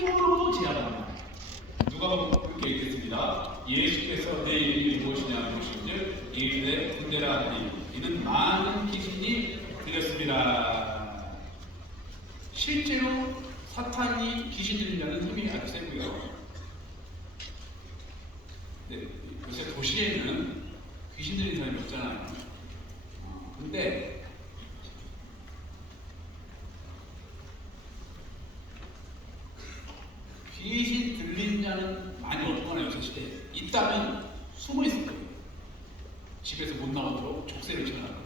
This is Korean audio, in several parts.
힘으로도 제압합니다. 누가 그렇게 얘기했습니다. 예수께서 내 이름이 무엇이냐 무엇인즉 이르되 군대라 하니 이는 많은 귀신이 들렸습니다. 실제로 사탄이 귀신 들린다는 힘이 아주 세고요. 네, 요새 도시에는 귀신 들린 사람이 없잖아요. 근데 귀신 들린 자는 많이 없거나 요새 시대에 있다면 숨어 있을 거예요. 집에서 못 나오도록 족쇄를 쳐놔요.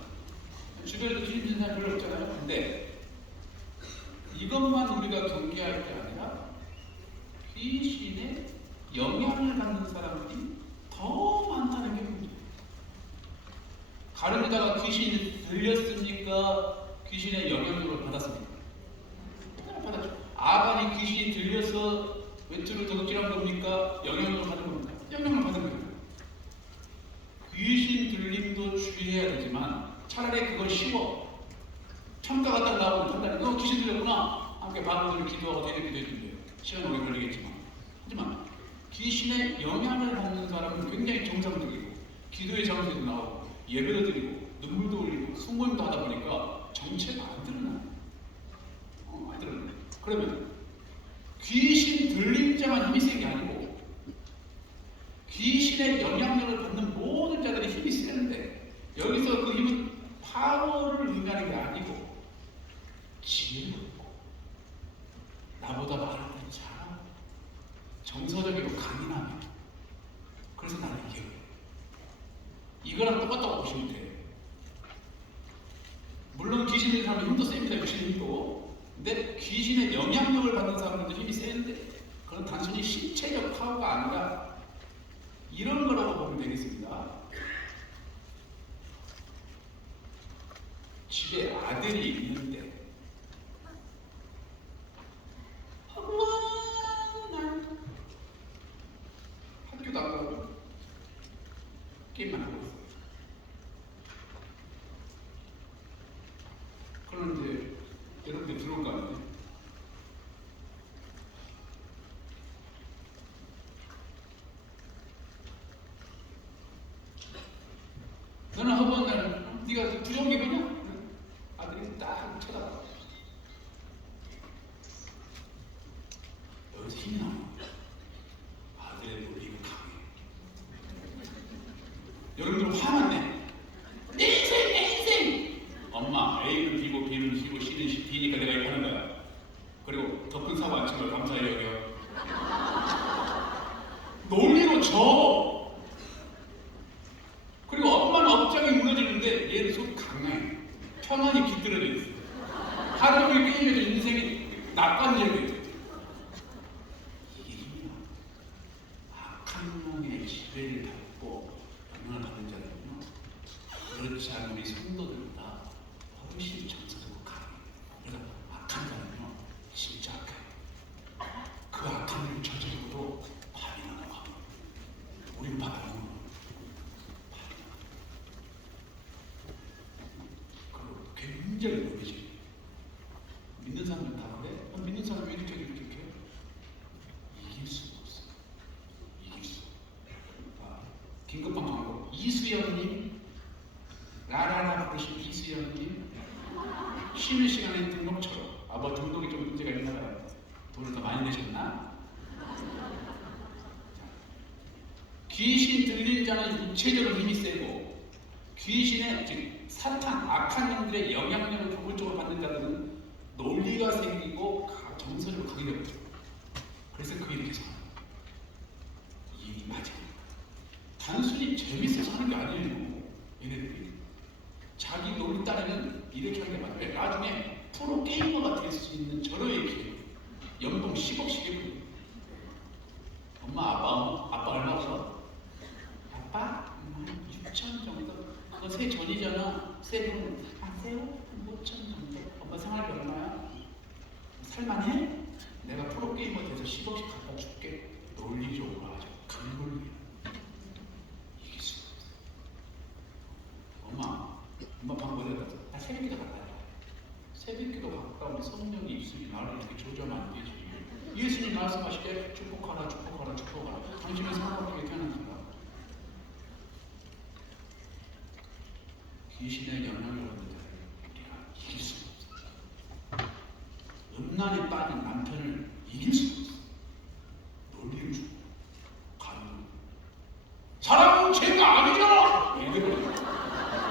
주변에도 귀신 들린 사람 별로 없잖아요. 근데 이것만 우리가 경계할 게 아니라 귀신의 영향을 받는 사람들이 더 많다는 게 문제예요. 가르치다가 귀신이 들렸습니까? 귀신의 영향력을 받았습니까? 받았죠. 아간이 귀신이 들려서 외투를 덕질한 겁니까? 영향력을 받은 겁니까? 영향을 받은 겁니다. 귀신 들림도 주의해야 되지만 차라리 그걸 쉬워. 평가가 딱 나오면 판단해. 너 귀신 들렸구나. 함께 바로들을 기도하고 대리기도 해준대요. 시간 오래 걸리겠지만. 하지만 귀신의 영향을 받는 사람은 굉장히 정상적이고 기도의 장소에도 나오고 예배도 드리고 눈물도 흘리고 순모임도 하다 보니까 정체가 안 드러나요. 안 드러나요. 그러면 귀신 들린 자만 힘이 센 게 아니고 귀신의 영향력을 받는 모든 자들이 힘이 세는데 여기서 그 힘은 파워를 의미하는 게 아니고 지혜를 얻고 나보다 말을 더 잘하고 정서적이고 강인하며 그래서 나는 이겨요. 이거랑 똑같다고 보시면 돼요. 물론 귀신 들린 사람은 힘도 셉니다. 귀신의 힘도. 근데 귀신의 영향력을 받는 사람들도 힘이 세는데 그건 단순히 신체적 파워가 아니라 이런 거라고 보면 되겠습니다. 집에 아들이 있는데 학교도 안 가고 게임만 하고 있어요. 그런데 여러분들 들어올 거 아니에요? 너는 학원 날 네가 부정기구나? 아들이 딱 쳐다봐. 여기서 힘이 나요. 아들의 논리가 강해. 여러분들 화만 내. 내 인생, 내 인생! 엄마, A는 B고 B는 C고 C는 C, D니까 내가 이거 하는 거야. 그리고 더 큰 사고 안 친 걸 감사히 여겨. 논리로 져. 그리고 엄마는 업장이 무너지는데 얘는 속 강해. 평안이 깃들어져 있어. 하루 종일 게임해도 인생이 낙관적이에요. 이게 힘이야. 악한 놈의 지배를 받고 영향을 받는 자들은요. 그렇지 않은 우리 성도들보다 훨씬 정서적으로 강해. 그래서 악한 자는요. 진짜 악해. 그 악한 일을 저지르고도 밤이 나와. 우리는 밤이 나와. 굉장히 놀라지. 믿는 사람은 다 그래? 믿는 사람이 왜 이렇게 해요? 이길 수가 없어. 이길 수. 긴급한 광고. 이수연님, 라라라 부르신 이수연님, 쉬는 시간에 등록처럼. 뭐 등록이 좀 문제가 있나 봐요. 돈을 더 많이 내셨나? 귀신 들린 자는 육체적으로 힘이 세고 귀신의 즉 사탄, 악한 영들의 영향력을 조물적으로 받는 자들은 논리가 생기고 정서적으로 강해 되거든요. 그래서 그 일을 계속 합니다. 이 일이 맞아요. 단순히 재밌어서 하는 게 아니에요. 얘네들이 자기 논리 따르는 이렇게 하는 게 맞아요. 나중에 프로 게이머가 될 수 있는 절호의 기회. 연봉 10억씩이거든요. 엄마, 아빠 얼마 벌어? 아빠? 6천 정도. 그거 세 전이잖아. 세금 세요? 5천 정도. 엄마 생활비 얼마야? 살만해? 내가 프로게이머 돼서 10억씩 갖다 줄게. 논리적으로 아주 강논리. 이길 수가 없어. 엄마 방 어디다 갔어? 나 새벽기도 갔다 와. 새벽기도 갔다 오면 성령이 입술이 나를 이렇게 조져면 안 되지. 예수님 말씀하시되 축복하라 축복하라 축복하라. 당신은 사랑받게 태어났다. 귀신의 영향을 받는 자를 우리가 이길 수가 없어. 음란에 빠진 남편을 이길 수가 없어. 논리를 주고 가는 사랑은 죄가 아니잖아. 얘들은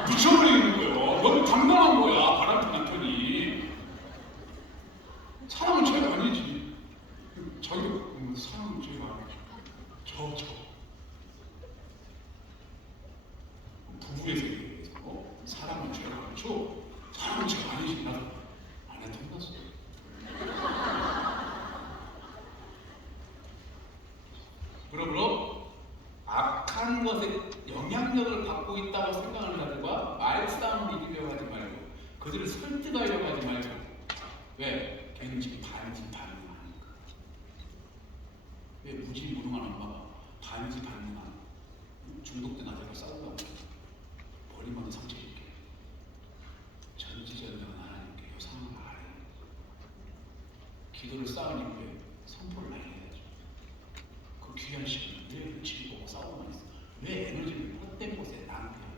미쳐버리는 거예요. 너무 당당한 거야. 바람핀 남편이. 사랑은 죄가 아니지. 자기도 사랑은 죄가 아니지. 저 부부의 세계에서 사랑은 죄가 아니죠. 사랑은 죄가 아니지. 나도 아내한테 혼났어. 그러므로 악한 것에 영향력을 받고 있다고 생각하는 자들과 말싸움을 이기려고 하지 말고 그들을 설득하려고 하지 말고. 왜? 걔는 지금 반지반능하니까. 왜 무지무능한 엄마가 반지반능한 중독된 아들과 싸우려고 버리면 상처 입게. 전지전능한 하나님께 이 상황을 알아야 돼. 기도를 쌓은 이후에 선포를 많이 해야죠. 그 귀한 시간 왜 눈치를 보고 싸우고만 있어? 왜 에너지를 헛된 곳에 낭비하고?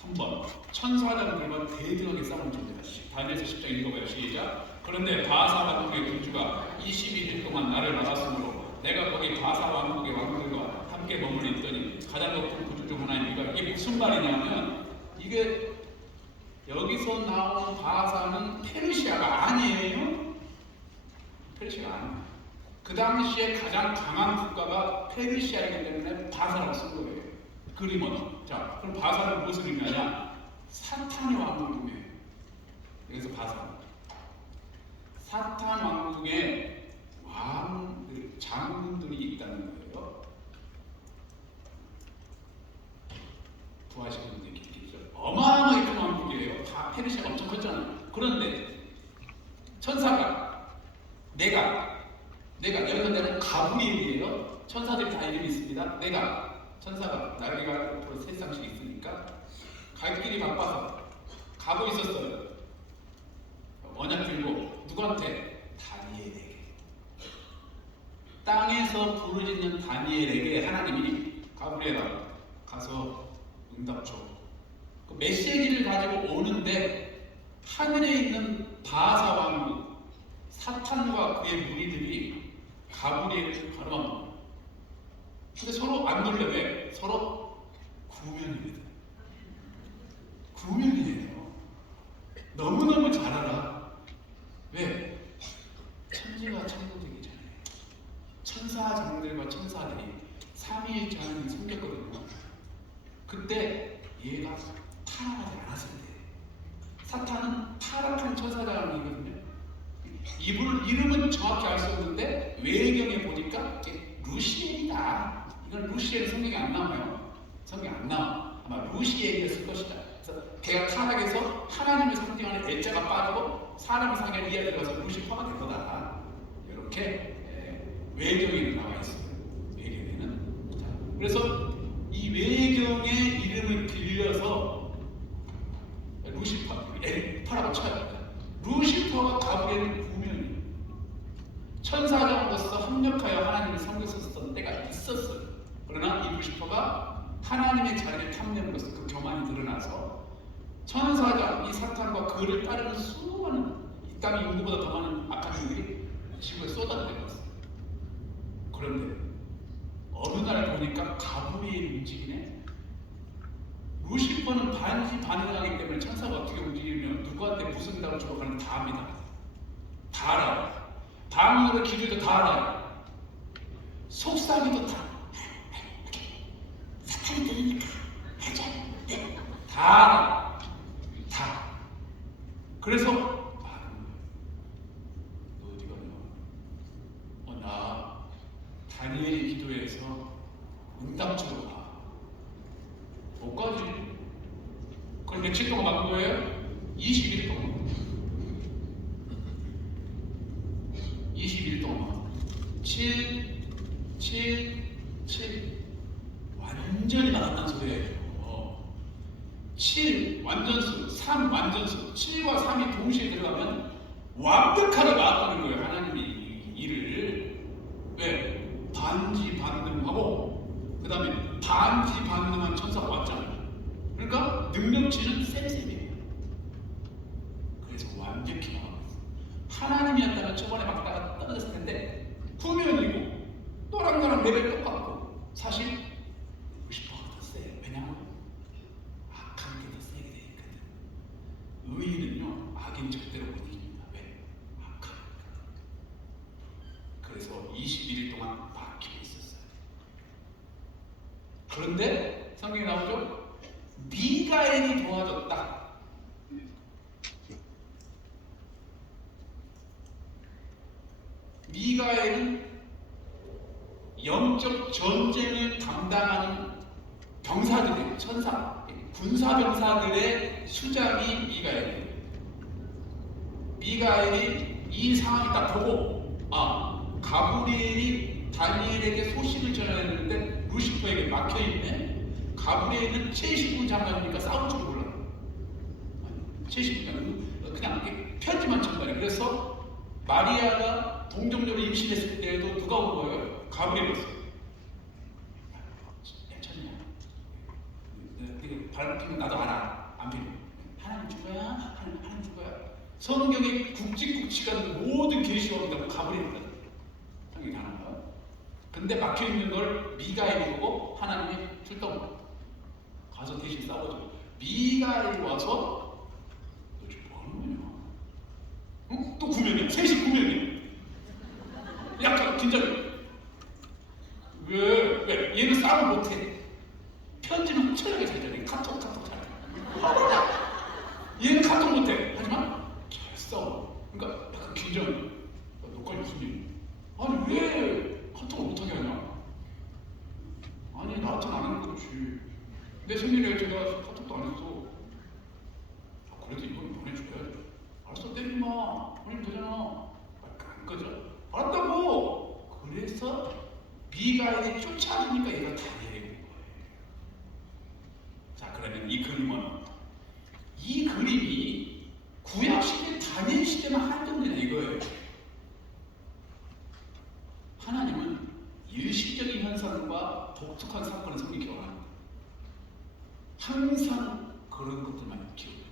3번 천사장들과 대등하게 싸우는 존재다. 다니엘서 10장 읽어봐요. 시작. 그런데 바사 왕국의 군주가 21일 동안 나를 막았으므로 내가 거기 바사 왕국의 왕들과 함께 머물러 있더니 가장 높은 구주 중 하나입니다. 이게 무슨 말이냐면 이게 여기서 나온 바사는 페르시아가 아니에요. 페르시아가 아니에요. 그 당시에 가장 강한 국가가 페르시아이기 때문에 바사라고 쓴 거예요. 그림은. 자, 그럼 바사는 무엇을 의미하냐? 사탄의 왕국을 의미해요. 여기서 바사. 사탄 왕국에 왕들, 장군들이 있다는 거예요. 구하시는 분들이 있겠죠. 어마어마하게 큰 왕국이에요. 다 페르시아가 엄청 컸잖아요. 그런데 천사가 내가 여기서 내는 가브리엘이에요. 천사들이 다 이름이 있습니다. 천사가 날개가 앞으로 세 쌍씩 있으니까 갈 길이 바빠서 가고 있었어요. 언약 들고 누구한테? 다니엘에게. 땅에서 부르짖는 다니엘에게 하나님이 가브리엘아 가서 응답 줘. 그 메시지를 가지고 오는데 하늘에 있는 바사 왕국 사탄과 그의 무리들이 가브리엘을 가로막는. 근데 서로 안 놀래. 왜? 서로 구면입니다. 구면이에요. 너무너무 잘 알아. 왜? 천지가 창조되기 전에 천사장들과 천사들이 삼위일체하나님이 생겼거든요. 그때 얘가 타락하지 않았을 때. 사탄은 타락한 천사장이거든요. 이름은 정확히 알 수 없는데 외경에 보니까 루시엘이다. 이건 루시엘 성경에 안 나와요. 성경에 안 나와. 아마 루시엘이었을 것이다. 그래서 걔가 타락해서 하나님을 상징하는 엘자가 빠지고 사람을 상징하는 이하에 들어가서 루시퍼가 된 거다. 이렇게 외경에는 나와 있어요. 외경에는. 자, 그래서 이 외경의 이름을 빌려서 루시퍼라고 쳐요. 루시퍼가 가브리엘을 구면이에요. 천사장으로서 합력하여 하나님을 섬겼었던 때가 있었어요. 그러나 이 루시퍼가 하나님의 자리를 탐내는 것을 그 교만이 드러나서 천사장, 이 사탄과 그를 따르는 수많은 이 땅의 인구보다 더 많은 악한 종들이 지구에 쏟아내려 왔어요. 그런데 어느 날 보니까 가브리엘이 움직이네. 루시퍼는 반응하기 때문에 천사가 어떻게 움직이면 누구한테 무슨 응답을 주고 가는지 다 압니다. 다 알아요. 방언으로 기도해도 다 알아요. 속삭이도 다 사탄이 들으니까 하자. 네. 다 알아요. 다. 그래서 너 어디 가냐? 나 다니엘이 기도해서 응답 주러 가. 못 가지. 그걸 며칠 동안 막은 거예요? 20일 동안. 20일 동안 7 완전히 나갔다는 소리예요. 7 완전수, 3 완전수, 7과 3이 동시에 들어가면 완벽하게 막는 거예요. 하나님이 이 일을. 왜? 반지반능하고 그 다음에 반지반능한 천사가 왔잖아요. 그러니까 능력치는 쌤쌤이에요. 그래서 완벽히 막았어요. 하나님이었다면 저번에 막다가 떨어졌을 텐데 후면이고 너랑 레벨 똑같고 사실 의식보다 더 세요. 왜냐하면 악한 게 더 세게 돼 있거든. 의인은요 악인 절대로 못 이깁니다. 왜? 악하니까. 그래서 21일 동안 박히고 있었어요. 그런데 성경에 나오죠? 미가엘이 도와줬다. 미가엘은 영적 전쟁을 담당하는 병사들의 천사, 군사 병사들의 수장이 미가엘이에요. 미가엘이 이 상황을 딱 보고 가브리엘이 다니엘에게 소식을 전해냈는데 루시퍼에게 막혀있네. 가브리엘은 최신군 장관이니까 싸울 줄 몰라. 최신군 그냥 편지만 전달해. 그래서 마리아가 동정녀로 임신했을 때에도 누가 온 거예요? 가브리엘이었어요. 괜찮냐? 바람 피면 나도 알아. 안 피면 하나님 죽어야? 하나님 죽어야? 성경에 굵직굵직한 모든 계시록이라고 가브리엘이다. 성경이 하는 거야. 근데 막혀있는 걸 미가엘이 보고 하나님이 출동 가서 대신 싸워줘. 미가엘이 와서 너 지금 뭐 하는 거냐? 응? 또 구명이야. 셋이 구명이야. 약간 긴장해. 왜? 얘는 싸움 못해. 편지는 철저하게 잘 전해. 카톡 잘해. 얘는 카톡 못해. 하지만 잘 싸워. 그러니까 약간 긴장해. 너까지 무슨 일? 아니 왜 카톡을 못하게 하냐? 아니 나한테는 안 하는 거지. 내 생일에 제가 카톡도 안 했어. 그래도 이건 보내줘야지. 알았어 때리지 마. 보내면 되잖아. 안 꺼져. 알았다고. 그래서 미가엘이 쫓아주니까 얘가 다니엘이 온 거예요. 자, 그러면 이 그림이 구약 시대 다니엘 시대만 한정되는 이거예요. 하나님은 일시적인 현상과 독특한 사건을 성립 기억합니다. 항상 그런 것들만 기억해요.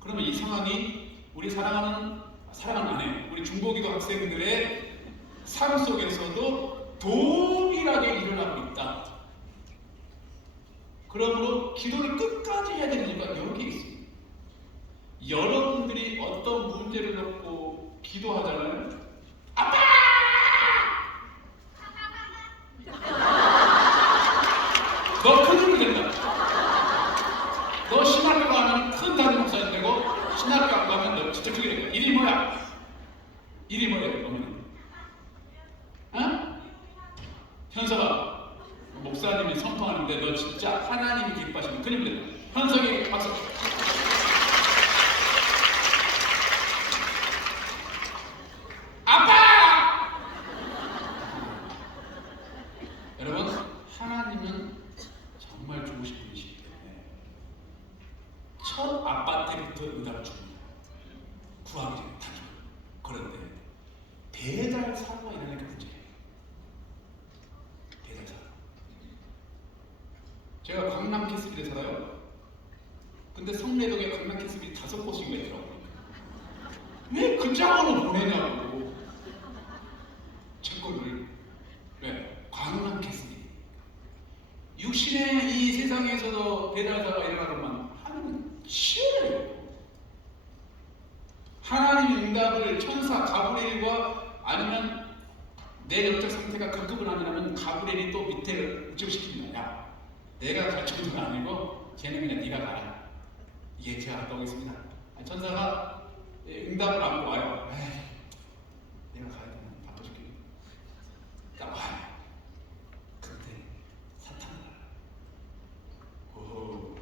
그러면 이 상황이 우리 사랑하는 아내, 우리 중고기도 학생들의 삶 속에서도 동일하게 일어나고 있다. 그러므로 기도를 끝까지 해야 되는 이유가 여기에 있습니다. 여러분들이 어떤 문제를 놓고 기도하잖아요. 아빠! 너 큰 힘이 된다. 너 신학교 가면 큰 담임 목사님 되고 신학교 안 가면 너 진짜 크게 될 거야. 일이 뭐야? 일이 뭐야? 어머니? 어? 현석아, 목사님이 선포하는데 너 진짜 하나님이 기뻐하시면 큰일 된다. 현석이 박수. 아빠! 여러분, 하나님은 정말 좋으신 분이시기 때문에 첫 아빠 때부터 응답을 줍니다. 구하기 전에 다 줘요. 그런데 배달 사고가 일어나니까 문제예요. 배달 사고. 제가 강남 캐스빌에 살아요. 근데 성내동에 강남 캐스빌이 5곳인가 있더라고요. 왜 그 장원을 보내냐고. 채권을. 왜? 강남 캐스빌. 육신의 이 세상에서도 배달사가 일어나고만 하는 시원해요. 하나님의 응답을 천사 가브리엘과 아니면 내 영적 상태가 급급을 하면 가브리엘이 또 밑에 우측시키는 거야. 내가 가르쳐준 건 아니고 쟤는 그냥 네가 가라. 이게 제가 갔다 오겠습니다. 천사가 응답을 안고 와요. 에이, 내가 가야 되나? 바빠 죽겠네. 딱 와요. 근데 사탄을 오호,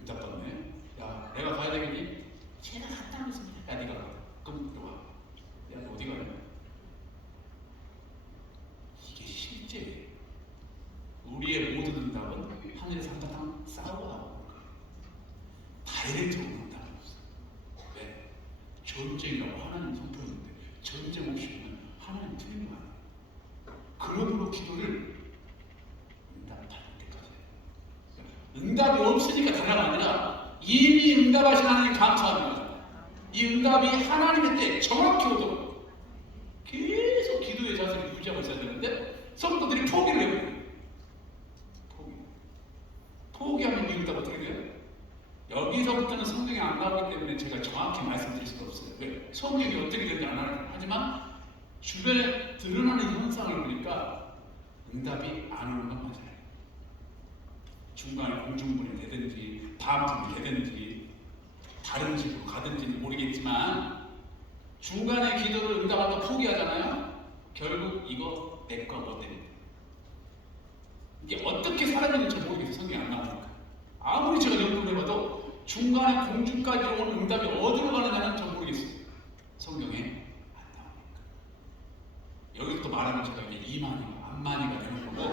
응답 받네. 야, 내가 가야 되겠니? 제가 갔다 오겠습니다. 야, 네가 가. 그럼 너 와. 야, 너 어디 가냐? 이게 실제 우리의 모든 응답은 하늘에서 한바탕 싸우고 나오는 거예요. 다이렉트로 응답이 없어요. 왜? 전쟁이라고 없으니까 다가 아니라 이미 응답하신 하나님 감사합니다. 이 응답이 하나님의 때에 정확히 오도록 계속 기도의 자세를 유지하고 있어야 되는데 성도들이 포기를 해버려요. 포기하면 이 응답 어떻게 돼요? 여기서부터는 성경이 안 나오기 때문에 제가 정확히 말씀드릴 수가 없어요. 왜? 성경이 어떻게 되는지 안 알아요. 하지만 주변에 드러나는 현상을 보니까 응답이 안 오는 건 맞아요. 중간에 공중분이 되든지 반품이 되든지 다른 집으로 가든지는 모르겠지만 중간에 기도를 응답하고 포기하잖아요. 결국 이거 내거 못 됩니다. 이게 어떻게 사람인지 모르겠어요. 성경이 안 나오니까. 아무리 제가 연구를 해봐도 중간에 공중까지 온 응답이 어디로 가느냐는 전 모르겠어요. 성경에 안 나오니까. 여기서 또 말하면 제가 이제 이만희가 안만희가 되는 거고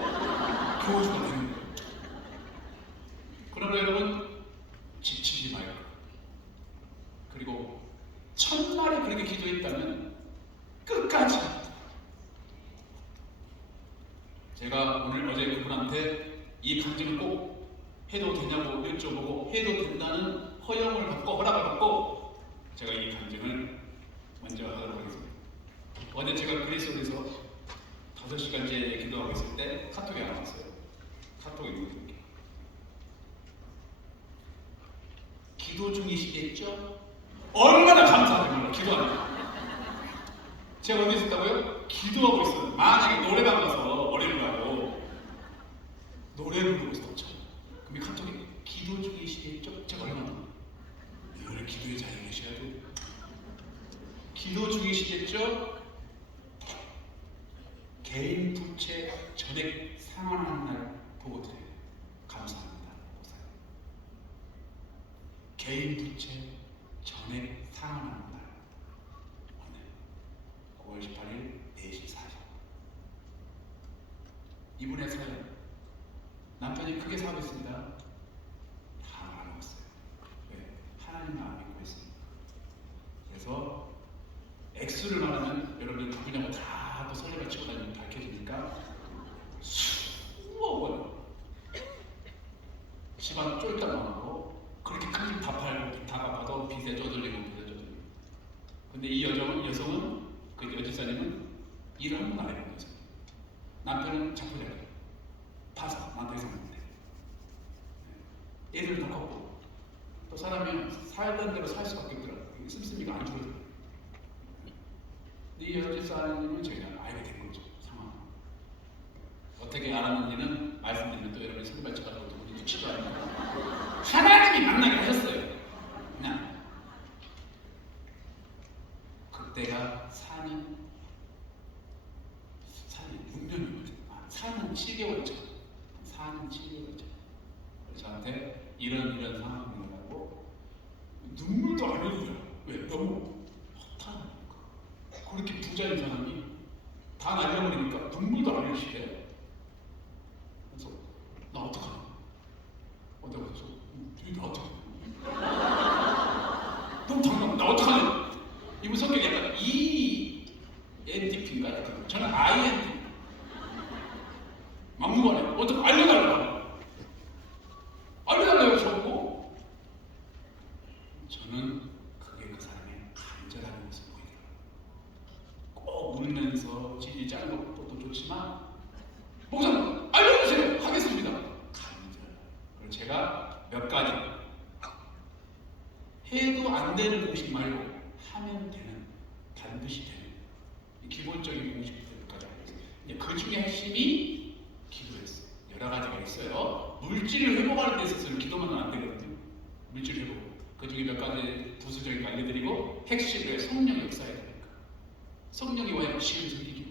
교주가 되는 거예요. 그러나 여러분 지치지 말고, 그리고 첫날에 그렇게 기도했다면 끝까지. 제가 오늘 어제 그분한테 이 간증을 꼭 해도 되냐고 여쭤보고 해도 된다는 허용을 받고 허락을 받고 제가 이 간증을 먼저 하도록 하겠습니다. 어제 제가 그리스도에서 5시간째 기도하고 있을 때 카톡이 안 왔어요. 카톡이 오거든요. 기도 중이시겠죠? 얼마나 감사하면 기도합니다. 제가 어디 있었다고요? 기도하고 있어요. 만약에 노래방 가서 노래를 하고 노래를 부르고 있었죠. 그럼 이 카톡이 기도 중이시겠죠? 제가 얼마나 늘 기도에 잘 계셔야 돼요. 기도 중이시겠죠? 개인 부채 전액 상환하는 날 보고 드려요. 감사합니다. 개인 부채 전액 상환하는 날 오늘 9월 18일 4시 40분. 이분의 사연, 남편이 크게 사업했습니다. 다 알아먹었어요. 왜? 하나님 마음 믿고 있습니다. 그래서 액수를 말하면 여러분들 누구냐고 다 또 설레발 치고 다니면 밝혀지니까 수억 원 집안 쫄딱 망하고 그렇게 큰 집 다 팔고 다 갚아도 빚에 쪼들리고 빚에 쪼들리고. 근데 이 여성은 그 여집사님은 일을 한 번 안 해본 여성. 남편은 자포자기 파사 나한테 이상 못해. 애들 다 컸고 또 사람이 살던 대로 살 수밖에 없더라고요. 씀씀이가 안 줄어들어요. 이 여집사님은 제가 알게 된 거죠. 상황. 어떻게 알았는지는 말씀드리면 또 여러분이 손발쳐가지고 또 우리 치도 아니고 하나님이 만나게 하셨어요. 그냥 그때가 4년 6년이거든요. 4년 7개월 전. 4년 7개월 전. 저한테 이런 상황이라고 눈물도 안 흘리더라고요. 왜? 너무 허탈하니까. 그렇게 부자인 사람이 다 날려버리니까 눈물도 안 흘리시대. 그래서 나 어떡하냐? 내가 그래서 나 어떡하냐? 너무 당황. 나 어떡하냐? 이분 성격이 약간 ENTP인가? 약간. 저는 INTP. 막무가내. 어떻게 알려달라고. 알려달라고 적고 저는 그게 그 사람의 간절한 모습 보이더라고요. 꼭 울면서 질이 짧은 것도 좋지만 목사님 알려주세요. 하겠습니다. 간절. 그리고 제가 몇 가지 해도 안 되는 공식 말고 하면 되는, 반드시 되는 기본적인 공식들까지 알고 있어요. 그 중에 핵심이 기도였어요. 여러 가지가 있어요. 물질을 회복하는 데 있어서는 기도만은 안 되거든요. 물질 회복. 그 중에 몇 가지 부수적인 거 알려드리고 핵심은 성령 역사에 되니까. 성령이 와야 지식을 생기죠.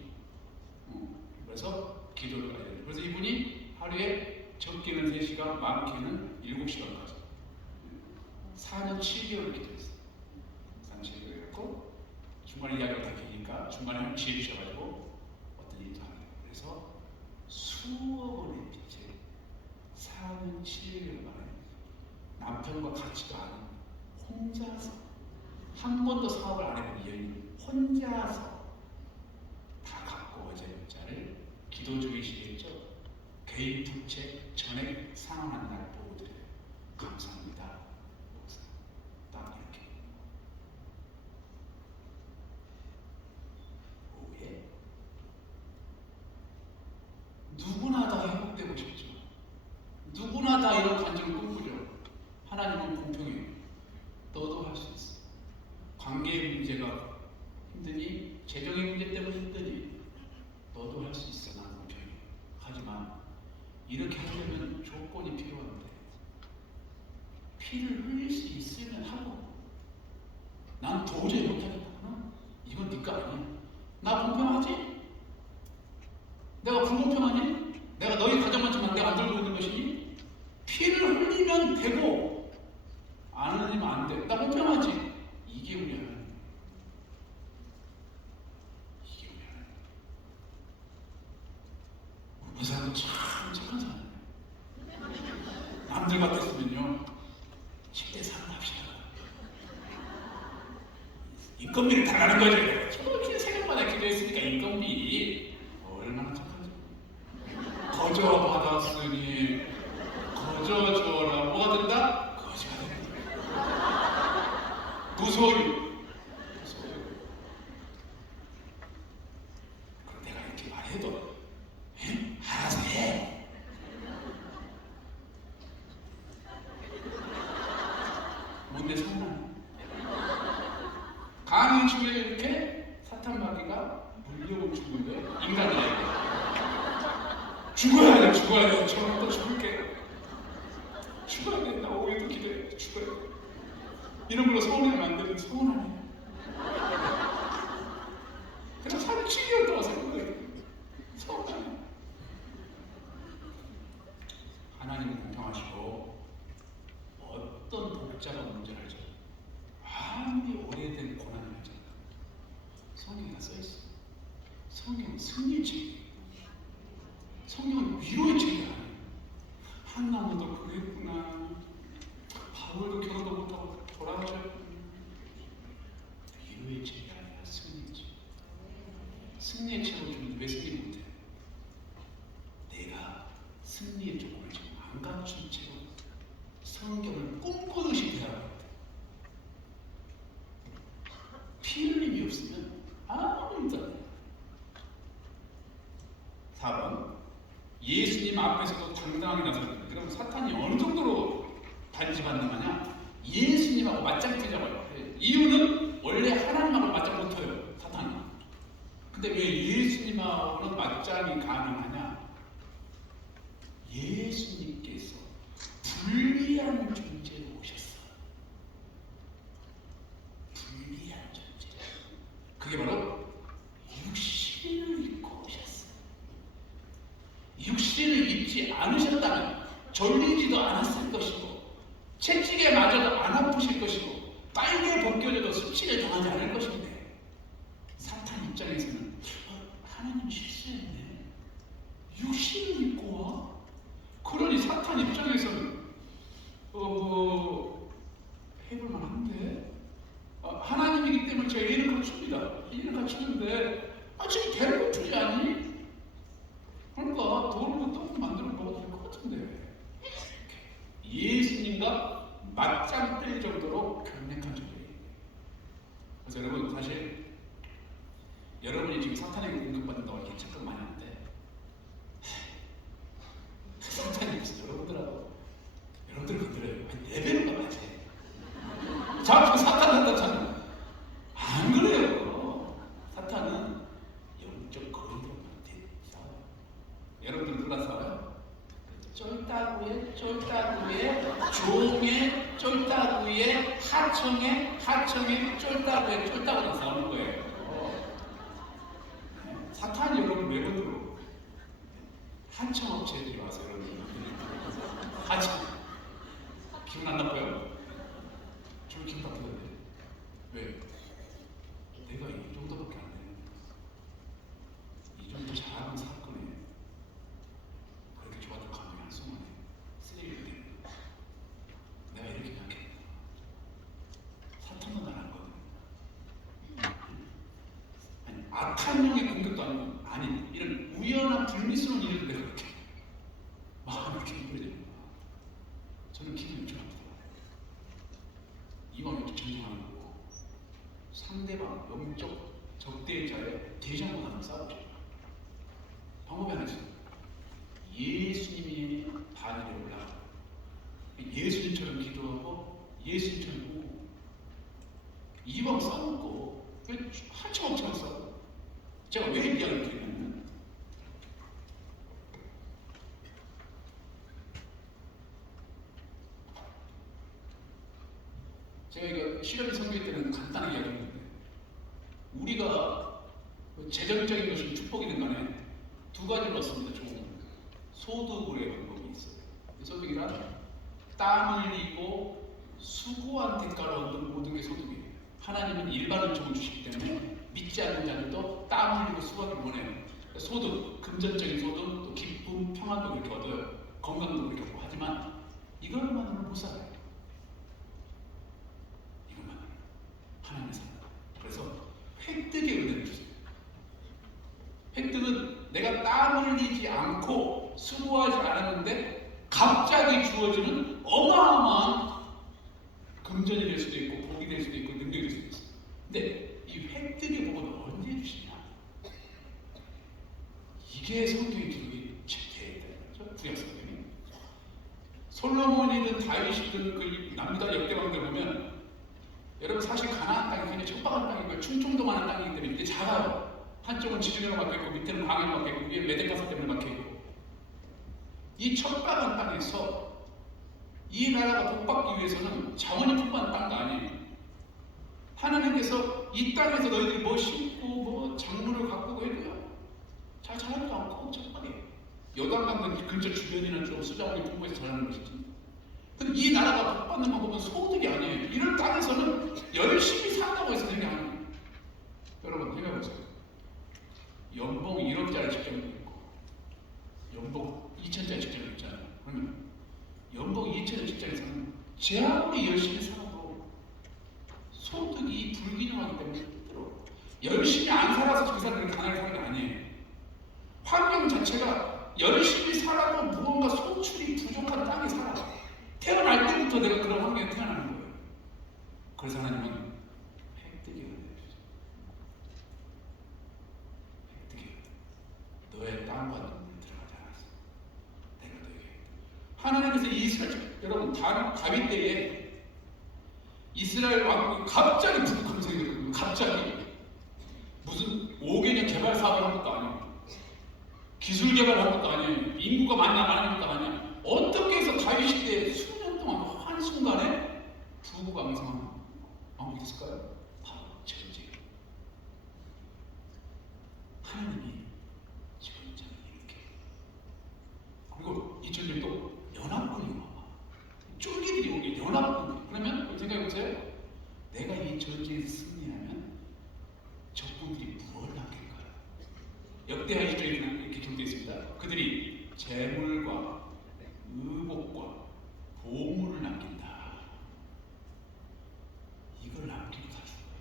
그래서 기도를 알려드려요. 그래서 이분이 하루에 적게는 3시간, 많게는 7시간까지 4년 7개월 기도했어요. 4년 7개월 했고 중간에 이야기가 바뀌니까 중간에 지혜 주셔가지고 어떤 일도 하는 거예요. 그래서 수억 원의 빚을 4년 7개월 만에 남편과 같이도 않은 혼자서, 한 번도 사업을 안 해본 이 여인이 혼자서 다 갚고 어제 문자를 기도 중이시겠죠? 개인 부채 전액 상환한 날 보고 드려요. 감사합니다. 딱 이렇게. 오해? 누구나 다 회복되고 싶죠. 누구나 다 이런 감정을 꿈꾸죠. 하나님은 공평해요. 너도 할 수 있어. 관계의 문제가 힘드니, 재정의 문제 때문에 힘드니, 너도 할 수 있어. 난 공평해. 하지만 이렇게 하려면 조건이 필요한데, 피를 흘릴 수 있으면 하고, 난 도저히 못하겠다. 이건 네가 아니야. 나 공평하지? 내가 불공평하니? 내가 너희 가정만 지금 내가 안 들고 있는 것이니? 피를 흘리면 되고 안 흘리면 안 돼. 나 공평하지? 이게 우리 하나님. 이게 우리 하나님. 우리 사람도 참 착한 사람이에요. 남들 같았으면요 10대 3 합시다. 인건비를 달라는 거죠. 저렇게 생각마다 기도했으니까 인건비 얼마나 착하죠. 거저 받았으니 거저 줘라. 뭐가 된다? 거저가 된다. 무소유. 그럼 내가 이렇게 말해도 알아서 해. 뭔데 성난? 강의 중에 이렇게 사탄마귀가 물려고 죽은 거예요. 인간이에요. 죽어야 돼, 죽어야 돼. 저는 또 죽을게. 죽어야 돼. 나 오늘도 기도해. 죽어야 돼. 이런 걸로 서운하게 만드는 서운하네. 그래서 37개월 동안 생각해. 서운하네. 하나님은 공평하시고 어떤 복잡한 문제를 알죠. 아무리 오래된 고난을 알잖아. 성경에 다 써있어. 성경은 승리의 책이에요. 성경은 위로의 책이 아니에요. 한나무도 그랬구나. 바울도 결혼도 못하고 돌아가셨구나. 위로의 책이 아니라 승리의 책. 승리의 책을 주는데 왜 승리 못해? 내가 승리의 조건을 지금 안 갖춘 채로 성경을 꿈꾸듯이 대하고 있다. 피 흘림이 없으면 아무 일도 안 돼. 4번 예수님 앞에서도 당당하게 나섰는데 그럼 사탄이 어느 정도로 단지받는 예수님하고 맞짱 뜨자고요. 이유는 원래 하나님하고 맞짱 못해요. 사탄이. 근데 왜 예수님하고는 맞짱이 가능하냐? 예수님께서 불리한 존재로 오셨어. 불리한 존재. 그게 바로 육신을 입고 오셨어. 육신을 입지 않으셨다면 졸리지도 않았을 것이고 채찍에 맞아도 안 아프실 것이고 빨개 벗겨져도 수치를 당하지 않을 것인데 사탄 입장에서는 하나님 실수했네. 육신을 입고 와? 그러니 사탄 입장에서는 해볼만 한데 하나님이기 때문에 제가 예를 갖춥니다. 예를 갖추는데 지금 배를 고프지 않니? 그러니까 돌로 떡 만들어 먹어도 될 것 같은데 예수님과 맞짱 뜰 정도로 강력한 존재예요. 그래서 여러분 사실 여러분이 지금 사탄에게 공격받는다고 이렇게 착각 많이 하는데 사탄이 무슨 여러분들을 건드려요. 한 4배는 가야지. 자꾸 사탄 한다 참. 안 그래요. 사탄은 영적 거인들한테 싸워요. 여러분들 누가 싸워요? 쫄따구에 종에 쫄따구에 하청에 쫄따구에 싸우는 거예요. 사탄이 여러분 왜 건드려? 하청업체들이 와서 여러분 하청 기분 안 나빠요? 좀 기분 나쁘던데 왜? 내가 이 정도밖에 안 되는데 이 정도 잘하는 사건에 그렇게 좋아질 감정이 한 순간에 쓰레기를 내는 내가 이렇게 생각했다. 사탄도 날 하거든. 아니 악한 영의 공격도 아니고 아닌 이런 우연한 불미스러운 일을 내가 그렇게 마음을 이렇게 힘들게 되는 거야. 저는 기도 요청합니다. 이왕 이렇게 전쟁하는 거고 상대방 영적 적대자의 대장보다는 싸우죠. 방법이 하나 있어요. 예수님이 반열에 올라가 예수님처럼 기도하고 예수님처럼 보고 이왕 싸울 거 왜 하청없이 싸워? 제가 왜 이야기를 드리냐면 제가 이거 실험 설교 때는 간단하게 이야기했는데 우리가 재정적인 것이 축복이든 간에 두 가지를 얻습니다. 좋은 소득의 방법이 있어요. 소득이란 땀 흘리고 수고한 대가로 얻는 모든 게 소득이에요. 하나님은 일반 은총을 주시기 때문에 믿지 않는 자들도 땀 흘리고 수고하길 원해요. 소득, 금전적인 소득, 또 기쁨, 평안도 그렇게 얻어요. 건강도 그렇게 얻고 하지만 이것만으로는 못 살아요. 이것만으로 하나님의 사랑. 그래서 획득의 은혜를 주세요. 획득은 내가 땀 흘리지 않고 수고하지 않았는데 갑자기 주어지는 어마어마한 금전이 될 수도 있고 복이 될 수도 있고 능력이 될 수도 있어요. 근데 이 획득의 복은 언제 주시냐? 이게 성경의 기록이 되어 있다는 거죠. 구약 성경이. 솔로몬이든 다윗이든 그 남유다 역대왕들 보면 여러분 사실 가나안 땅이 굉장히 척박한 땅이고요. 충청도 많은 땅이기 때문에 이게 작아요. 한쪽은 지중해로 막혀있고 밑에는 광야로 막혀있고 위에 메데카사 때문에 막혀있고 이 척박한 땅에서 이 나라가 복받기 위해서는 자원이 풍부한 땅도 아니에요. 하나님께서 이 땅에서 너희들이 뭐 심고 뭐 작물을 가꾸고 해도요 잘 자라지도 않고 척박해요. 요단강 근처 주변에는 좀 수자원이 풍부해서 자라는 것이지. 근데 이 나라가 복받는 방법은 소득이 아니에요. 이런 땅에서는 열심히 산다고 해서 되는 게 아니에요. 여러분 생각해보세요. 연봉 1억짜리 직장도 있고 연봉 2천짜리 직장도 있잖아요. 그러면 연봉 2천짜리 직장에서는 제 아무리 열심히 살아도 소득이 불균형하기 때문에 힘들어. 열심히 안 살아서 그 사람들이 가난하게 사는 게 아니에요. 환경 자체가 열심히 살아도 무언가 소출이 부족한 땅에 살아. 태어날 때부터 내가 그런 환경에 태어나는 거예요. 그래서 하나님은 획득의 은혜를 주죠. 획득의 은혜. 너의 땅과 눈물 들어가지 않았어. 내가 너에게 하나님께서 이스라엘 여러분 다윗 때에 이스라엘 왕국이 갑자기 부족함이 생겼거든요. 갑자기 무슨 5개년 개발 사업을 한 것도 아니고 기술 개발을 한 것도 아니에요. 인구가 많냐 많은 것도 아니야. 어떻게 해서 다윗 시대에 수년 동안 한순간에 부국왕성한 왕국이 됐을까요? 바로 전쟁. 하나님이 전쟁을 이렇게. 그리고 이 전쟁도 연합군이 와. 쫄기들이 오게 연합군. 그러면 생각해보세요. 내가 이 전쟁에서 승리하면 적군들이 무엇을 남길까요? 역대하 2절에 이렇게 기록되어 있습니다. 그들이 재물과 의복과 보물을 남긴다. 이걸 남기고 다 죽어요.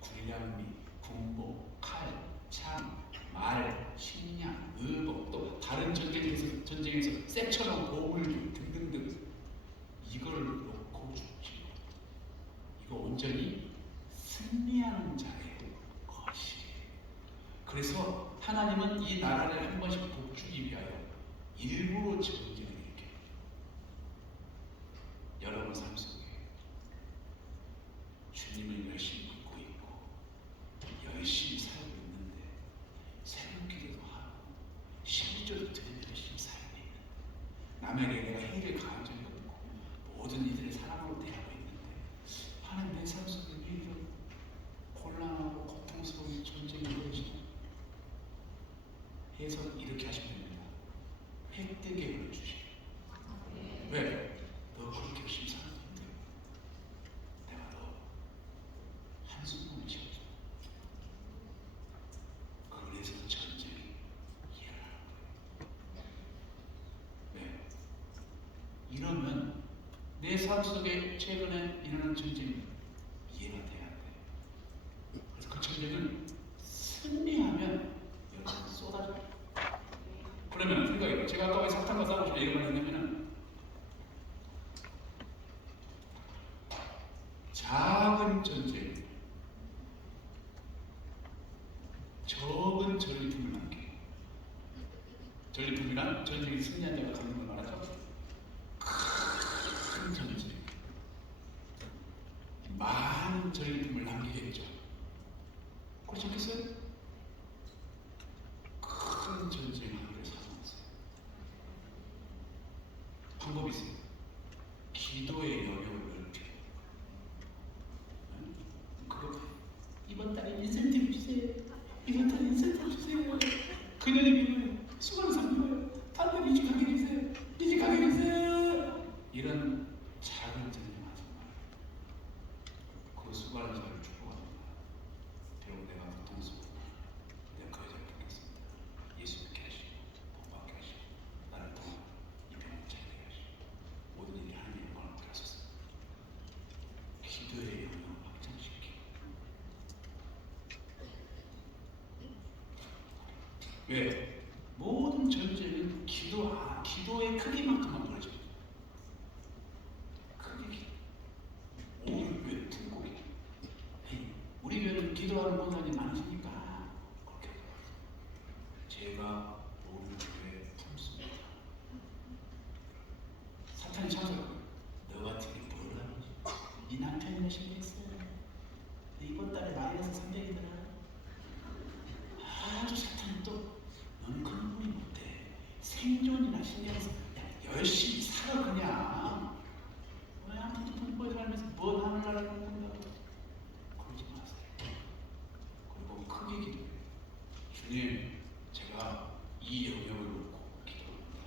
군량미, 군복, 칼, 창, 말, 식량, 의복, 또 다른 전쟁에서 쇠처럼 보물 등등등 이걸 놓고 죽지. 이거 온전히 승리하는 자의 것이에요. 그래서 하나님은 이 나라를 한 번씩 복주기 위하여 일부러 전쟁을 일으켜요. 여러분 삶 속에 주님을 열심히 믿고 있고 열심히 살고 있는데 새롭기도 하고 실제로 되게 열심히 살고 있는 남에게 내가 해를 가한 적이 없고 모든 이들을 사랑으로 대하고 있는데 하나님 내 삶 속에 왜 이런 곤란하고 고통스러운 전쟁이 벌어지냐 해서 이렇게 하시면 됩니다. 획득의 은혜를 주시오. 왜? 너 그렇게 열심히 살았는데 내가 너 한숨만 쉬어줘. 그래서 전쟁이 일어나는 거예요. 왜? 이러면 내 삶 속에 최근에 일어난 전쟁이 이해가 돼야 돼. 그래서 그 전쟁은 승리하면 여러분 쏟아져요. 그러면 생각해요. 제가 아까 왜 사탄과 싸우고 싶다 이런 말 했냐면은 적은 전리품을 남겨. 전리품이란 전쟁에 승리한 자가 갖는 걸 말하죠. 큰 전쟁, 많은 전리품을 남기겠죠. 그렇지 않겠어요? 큰 전쟁 하나를 사모하세요. 방법이 있어요. 기도의 영역을 넓혀. 그거 이번 달에 인센티브 주세요. 이번 달에 인센티브 주세요. 그녀님이 수고를 삼겨요. 다들 이직 가게 해주세요. 이직 가게 해주세요. 이런 작은 전쟁하지 말아요. 그 수고하는 자를 축복합니다. 비록 내가 고통스럽구나. 내가 그 여자를 돕겠습니다. 예수 믿게 하시고 복받게 하시고 나를 통해 이 병을 잘되게 하시고 모든 일이 하나님의 영광을 받게 하소서. 기도의 영역을 확장시키고. 왜? 모든 전쟁은 기도의 크기만큼만 벌어져요. 크기. 오늘 특고기. 우리 교회는 기도하는 권사님 많으시니까 그렇게 제가 오늘 교회에 품습니다. 사탄이 찾아가요. 너 같은 게 뭘 하는지. 네 남편이 몇십 개 있어. 이번 달에 마이너스 300이더라. 아주 사탄이 또 너는 그런 분이 못해. 생존이나 신경써. 열심히 살아 그냥. 왜 아무도 풍부에 살면서 뭔 하늘나라를 본다고. 그러지 마세요. 그리고 크게 기도해요. 주님, 제가 이 영역을 놓고 기도합니다.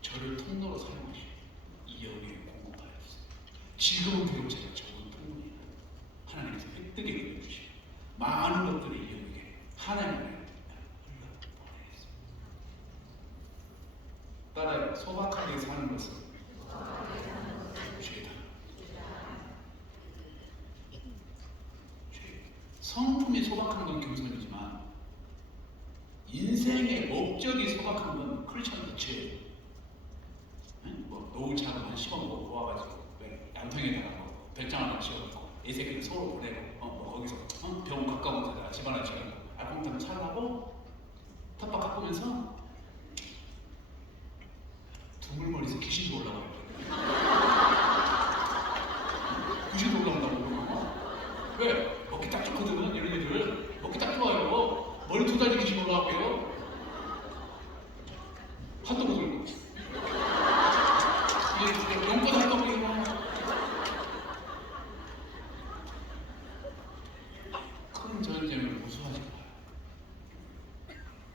저를 통로로 사용하시고 이 영역에 공급하여 주세요. 지금은 비록 제가 적은 통로이나 하나님께서 획득에 은혜 주시고 많은 것들을 이 영역에 하나님의 따라요. 소박하게 사는 것은 죄다. 죄. 성품이 소박한 건 겸손이지만 인생의 목적이 소박한 건 크리스천의 죄. 뭐 노후차로 한 10원 먹고 모아가지고 양평에다가 뭐 별장 하나 지어갖고 애새끼를 서로 보내고 뭐 거기서 병원 가까운 데다가 집 하나 지어갖고 알콩달콩 살라고 텃밭 가꾸면서 두물머리에서 귀신도 올라와요. 귀신도 올라온다고. 왜? 먹기 딱 좋거든. 이런 애들 먹기 딱 좋아요. 머리 두 달째 귀신 올라왔고요. 핫도그 들고 용건 핫도그 들고 큰 전쟁을 무수하지 마요.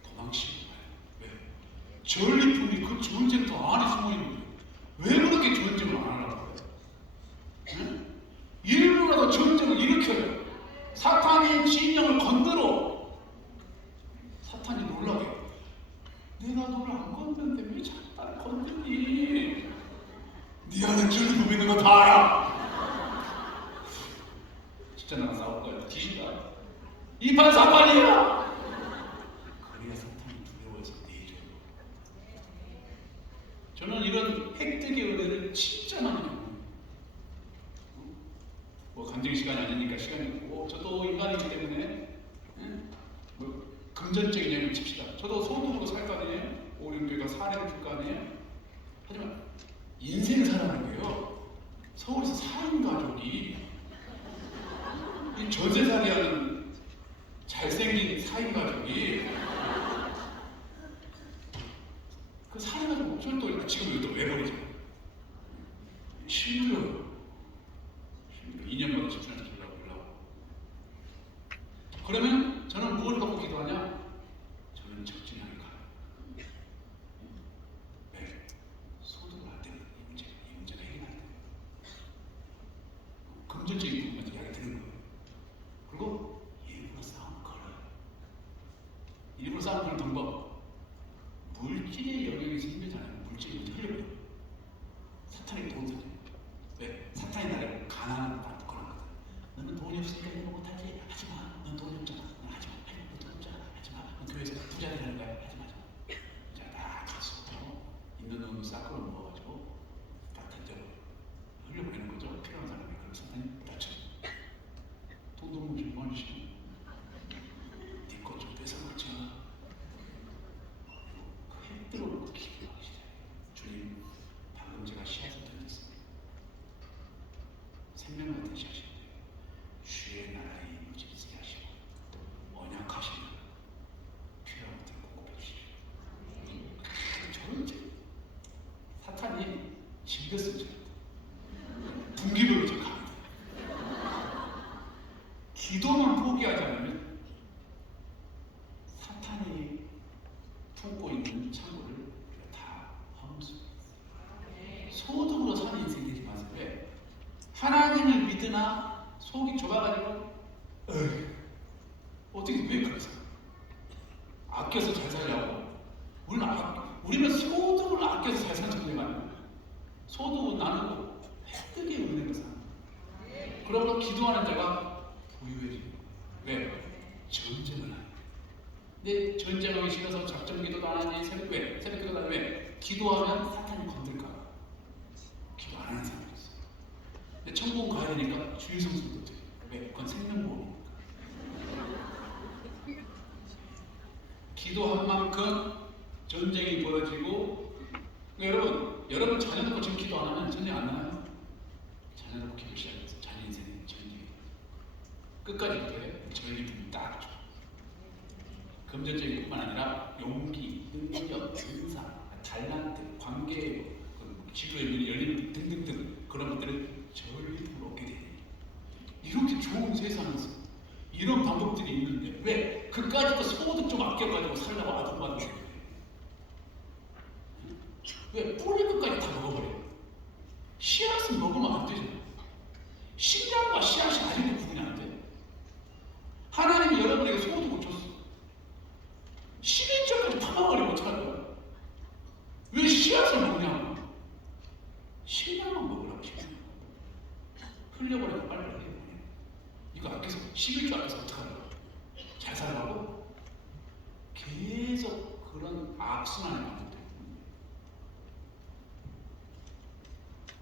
도망치지 마요. 왜? 전리품이 그 전쟁터 안에 숨어있는데 왜 그렇게 전쟁을 안 하려고 해요? 응? 일부라도 전쟁을 일으켜요. 사탄의 진영을 건드려. 사탄이 놀라게 내가 너를 안 건드는데 왜 자꾸 나를 건드니? 네 안에 전리품 있는 거 다 알아. 진짜 나랑 싸울 거야. 뒤진다. 이 반사판이야. 그래야 사탄이 두려워해서 내죠. 저는 이런 획득의 은혜를 진짜 많이 겪어요. 뭐 간증 시간이 아니니까 시간이 없고 저도 인간이기 때문에 뭐 금전적인 영역을 칩시다. 저도 소득으로 살 거 아니에요? 오륜교회가 사례를 줄 거 아니에요? 하지만 인생 살아가는 게요. 서울에서 4인 가족이 이 전세살이 하는 잘생긴 4인 가족이 그 4인 가족 목소리 또 지금 이것도 왜 버리죠? 힘들어요. 2년마다 집사한테 연락을. 그러면 저는 무엇을 갖고 기도하냐? 저는 적진하게 가요. 왜? 소득을 할 때는 이 문제가 해결할 때는 금전적인 부분에서 이야기 드는 거예요. 그리고 일부러 싸움을 걸어요. 일부러 싸움 거는 방법. 물질의 영역에서 힘들잖아요. 물질이 먼저 흘려버려요. 사탄에게 돈 드려요. 왜? 사탄이 나를 가난한 거 너는 돈이 없으니까 이런 거 못하지. 하지마. 넌 돈이 없잖아. 넌 하지마. 넌 돈 없잖아. 하지마. 넌 교회에서 부자를 하는 거야. 하지마. 자, 다 가서 있는 놈을 싹 끌어 모아가지고 다 던져 흘려보내는 거죠. 필요한 사람이. 그럼 사탄이 다쳐. 돈 들어오면 좀 많이 주시고 네 것 좀 뺏어 있는 창고를 다 험수. 소득으로 사는 인생 되지 마세요. 왜? 하나님을 믿으나 속이 좁아가지고 어떻게 왜 그렇게 살아? 아껴서 잘 살려고. 우리는 소득을 아껴서 잘 사는 척이 많아요. 소득은 나누고 획득의 은혜로 사는. 그러므로 기도하는 자가 부유해지고. 왜? 전쟁을 하는. 근데 전쟁하기 싫어서 작전 기도도 안 하니 새벽 기도도 안 하니 왜? 기도하면 사탄이 건들까 봐. 기도 안 하는 사람이 있어. 근데 천국은 가야 되니까 주일 성수도 돼. 왜? 그건 생명보험이니까. 기도한 만큼 전쟁이 벌어지고. 여러분 자녀 놓고 지금 기도 안 하면 전쟁 안 나요. 자녀 놓고 기도 시작해서 자녀 인생의 전쟁이 끝까지 기도해. 전쟁이 분이 딱 줘. 금전적인 뿐만 아니라 용기, 능력, 은사, 달란트, 관계, 지구에 열리는 등등등 그런 것들을 전리품으로 얻게 되니 이렇게 좋은 세상에서 이런 방법들이 있는데 왜 그까짓 거 소득 좀 아껴가지고 살려고 아동받는 거예요? 왜 뿌리 끝까지 다 먹어버려요? 씨앗은 먹으면 안 되잖아요. 식량과 씨앗이 아직도 구분이 안 돼. 하나님이 여러분에게 소득을 줬어. 11절까지 파먹으려면 어떡할 거야? 왜 씨앗을 먹냐고? 식량만 먹으라고. 식량 흘려버리고 빨리 해요. 이거 아껴서 11조 아껴서 어떡하려고? 잘 살라고? 계속 그런 악순환에 반복돼요.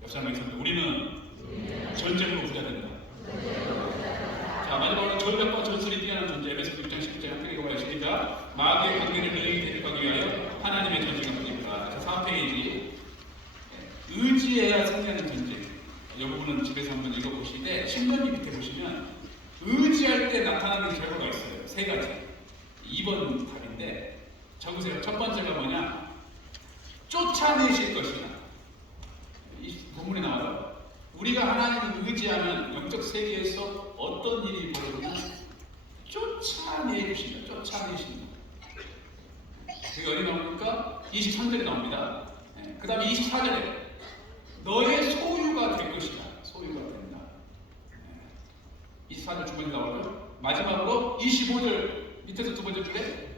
역사님께서 우리는 전쟁으로 부자 된다. 자, 마지막으로 전략과 전술이 뛰어난 존재. 에베소서 6장 10절 함께 읽어봐요. 시작. 마귀의 관계를 너희에게 대적하기 위하여 하나님의 전쟁을 부립니다. 4페이지. 의지해야 승리하는 전쟁. 이 부분은 집에서 한번 읽어보시되 10년 밑에 보시면 의지할 때 나타나는 결과가 있어요. 세 가지. 2번 답인데 적으세요. 첫 번째가 뭐냐? 쫓아내실 것이다. 이 본문에 나와요. 우리가 하나님을 의지하면 영적 세계에서 어떤 일이 벌어지냐? 쫓아내주신다. 쫓아내신다. 그게 어디 나옵니까? 23절에 나옵니다. 그 다음에 24절에 너의 소유가 될 것이다. 소유가 된다. 24절 중간에 나오고요. 마지막으로 25절 밑에서 두 번째 줄에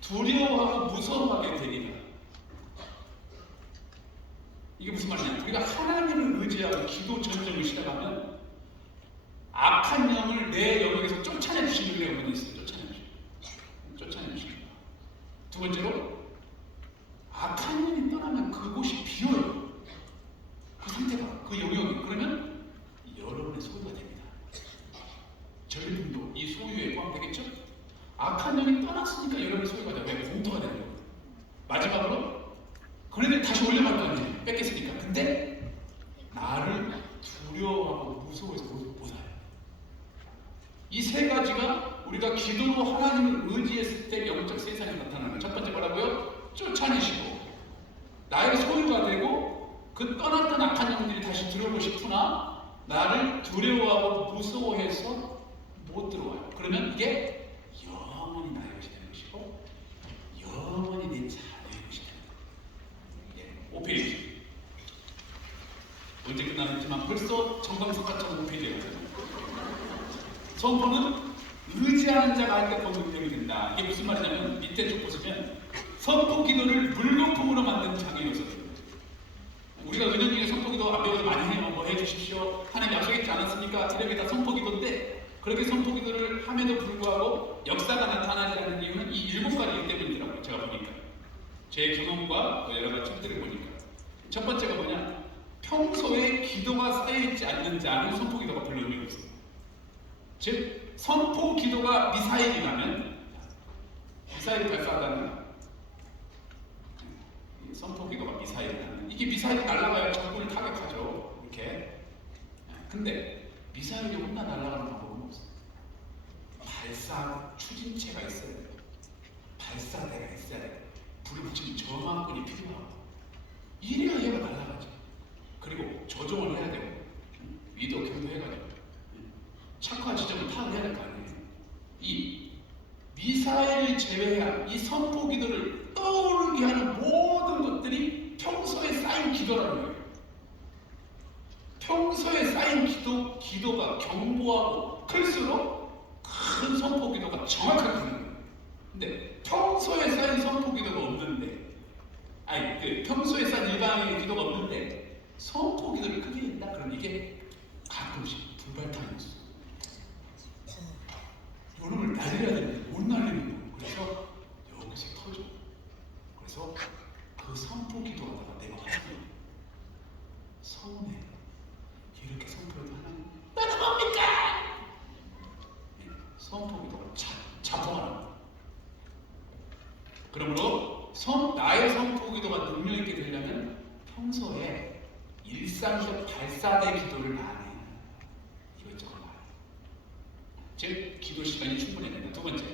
두려워하고 무서워하게 되리라. 이게 무슨 말이냐? 우리가 하나님을 의지하고 기도 전쟁을 시작하면 악한 영을 내 영역에서 쫓아내 주시는 경우가 있어요. 쫓아내 주시는 거. 두 번째로 악한 영이 떠나면 그곳이 비어요. 그 상태가, 그 영역이. 그러면 여러분의 소유가 됩니다. 전리품도 이 소유에 포함되겠죠? 악한 영이 떠났으니까 여러분의 소유가 돼요. 왜? 공터가 되는 거예요. 마지막으로 그런데 다시 올려갈 거 아니에요. 뺏겼으니까. 근데 나를 두려워하고 무서워해서 못 살아요. 이 세 가지가 우리가 기도로 하나님을 의지했을 때 영적 세상에 나타나는. 첫 번째 뭐라고요? 쫓아내시고 나의 소유가 되고 그 떠났던 악한 영들이 다시 들어오고 싶으나 나를 두려워하고 무서워해서 못 들어와요. 그러면 이게 영원히 나의 것이 되는 것이고 영원히 내 자녀의 것이 되는 거예요. 5페이지. 언제 끝나는지만 벌써 정강석가처럼 5페이지예요. 선포는 의지하는 자가 할 때 권능력이 된다. 이게 무슨 말이냐면 밑에 쭉 보시면 선포 기도를 물거품으로 만든 장애 요소입니다. 우리가 은연중에 선포 기도 안 배워서 많이 해요. 뭐 해주십시오. 하나님 약속했지 않았습니까? 이렇게 다 선포 기도인데 그렇게 선포 기도를 함에도 불구하고 역사가 나타나지 않는 이유는 이 7가지이기 때문이더라고요. 제가 보니까. 제 경험과 여러 가지 책들을 보니까. 첫 번째가 뭐냐? 평소에 기도가 쌓여있지 않는 자는 선포 기도가 별로 의미가 없어요. 즉 선포 기도가 미사일이라면 미사일 발사하다는 선포 기도가 미사일이라면 이게 미사일이 날아가야 적군을 타격하죠. 이렇게. 근데 미사일이 혼자 날아가는 방법은 없어요. 발사 추진체가 있어야 돼요. 발사대가 있어야 돼요. 불을 붙이는 저항권이 필요하고 이래야 얘가 날아가죠. 그리고 조종을 해야 되고 위도 경도해가지고 착화 지점을 파악해야 될 거 아니에요. 이 미사일을 제외한 이 선포 기도를 떠오르게 하는 모든 것들이 평소에 쌓인 기도라는 거예요. 평소에 쌓인 기도가 견고하고 클수록 큰 선포 기도가 정확하게 되는 거예요. 근데 평소에 쌓인 선포 기도가 없는데, 평소에 쌓인 일반의 기도가 없는데 선포 기도를 크게 했다? 그럼 이게 가끔씩 불발탄이 있어. 요놈을 날려야 되는데 못 날리는 거예요. 그래서 여기서 터져. 그래서 그 선포 기도하다가 내가 서운해. 이렇게 선포해도 하나님 나는 뭡니까? 선포 기도가 자포하는 거예요. 그러므로 나의 선포 기도가 능력 있게 되려면 평소에 일상적 발사대 기도를 많이 해요. 이것저것 많이. 즉 기도 시간이 충분해야 된다. 두 번째,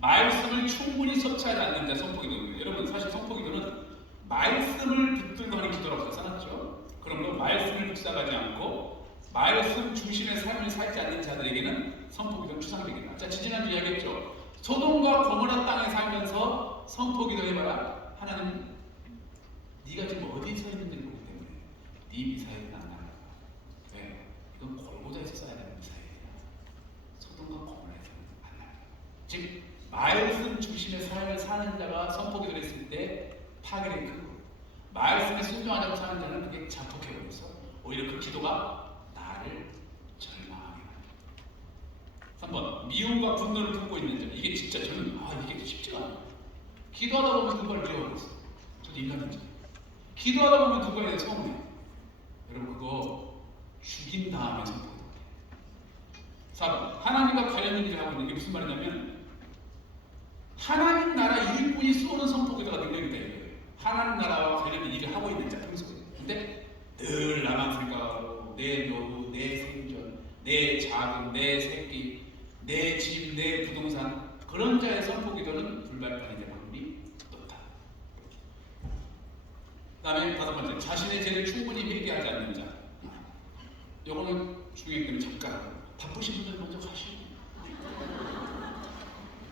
말씀을 충분히 섭취하지 않는 자 선포 기도입니다. 여러분 사실 선포 기도는 말씀을 붙들고 하는 기도라고 써놨죠. 그러므로 말씀을 붙잡아지 않고 말씀 중심의 삶을 살지 않는 자들에게는 선포 기도는 추상적이다. 자, 지지난주 이야기했죠. 소돔과 고모라 땅에 살면서 선포 기도 해봐라. 하나님, 네가 지금 어디 서 있는지 모르기 때문에 네 미사일은 안 날아가. 왜? 이건 골고다에서 써야 되는 미사일이야. 소돔과 고모라에서는 안 날아가. 즉 말씀 중심의 삶을 사는 자가 선포 기도를 했을 때 파괴력이 크고, 말씀에 순종하지 않고 사는 자는 그게 자폭해버려서 오히려 그 기도가 나를 절망하게 합니다. 3번, 미움과 분노를 품고 있는 자. 이게 진짜 저는 이게 쉽지가 않아요. 기도하다 보면 그걸 미워버렸어. 저도 인간이죠. 기도하다 보면 그거에 대해 서운해. 여러분 그거 죽인 다음에 선포해야 돼요. 4번, 하나님과 관련 일을 하고 있는 게 무슨 말이냐면 하나님 나라 일꾼이 쏘는 선포 기도가 능력이 돼요. 하나님 나라와 관련 일을 하고 있는 자 평소에. 근데 늘 나만 생각하고 내 노후, 내 생존, 내 자금, 내 새끼, 내 집, 내 부동산, 그런 자의 선포 기도는 불발판이 될 확률이 높다. 그 다음에 5번째, 자신의 죄를 충분히 회개하지 않는 자. 요거는 중요하기 때문에 잠깐 바쁘신 분들 먼저 가시고,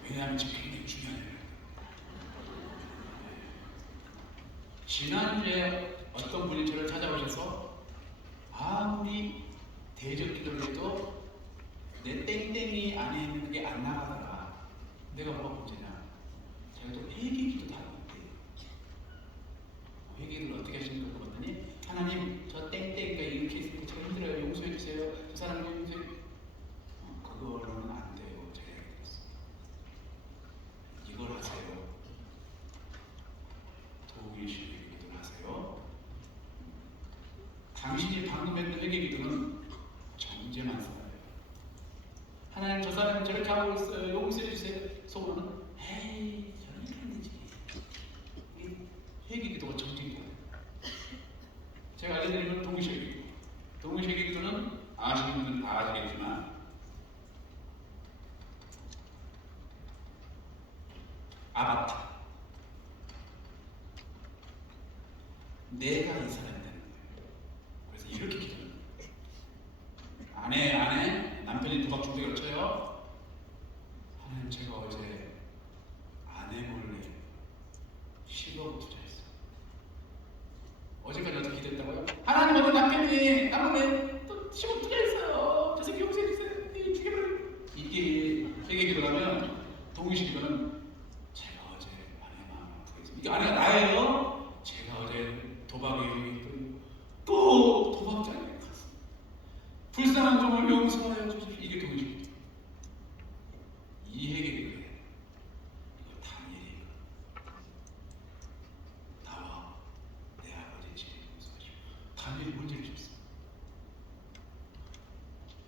왜냐하면 지금 굉장히 중요한 일이에요. 지난주에 어떤 분이 저를 찾아오셔서 아무리 대적 기도를 해도 내 땡땡이 안에 있는 게 안 나가더라. 내가 뭐가 문제냐? 제가 또 회개 기도도 하고 있대요. 회개 기도를 어떻게 하시는 걸 봤더니 하나님 저 땡땡이가 이렇게 있으니까 제가 힘들어요. 용서해 주세요. 저 사람을 용서해. 그거로는 안 돼요. 제가 얘기했어요. 이걸 하세요. 도우이시는 기도를 하세요. 당신이 방금 했던 회개 기도는 정죄만 쌓아요. 하나님 저 사람이 저렇게 하고 있어요. 용서해 주세요. 속으로는 에이 저는 이렇게 안 되지. 회개 기도가 정죄 기도예요. 제가 알려드리는 동시에 기도. 동시에 기도는 아시는 분들은 다 아시겠지만 아바타. 내가 이 사람이 되는 거예요. 그래서 이렇게 기도해요. 아내 남편이 도박 중독에 얹혀요. 하나님 제가 어제 아내 몰래 10억 투자했어요. 어제까지 어떻게 기도했다고요? 하나님 어제 남편이 나 몰래 또 10억 투자했어요. 저 새끼 용서해 주세요. 죽여버려. 이게 회개 기도라면 동의식 기도는 제가 어제 아내 마음 아프게 했습니다. 이게 아내가 나예요. 제가 어제 도박에 이용했더니 또 도박장에 갔어. 불쌍한 종을 용서하여 주십시오. 이게 동의식이죠. 이 회개를 해. 이거 다니엘이에요. 나와 내 아버지의 죄를 용서하시오. 다니엘이 문제를 줬어.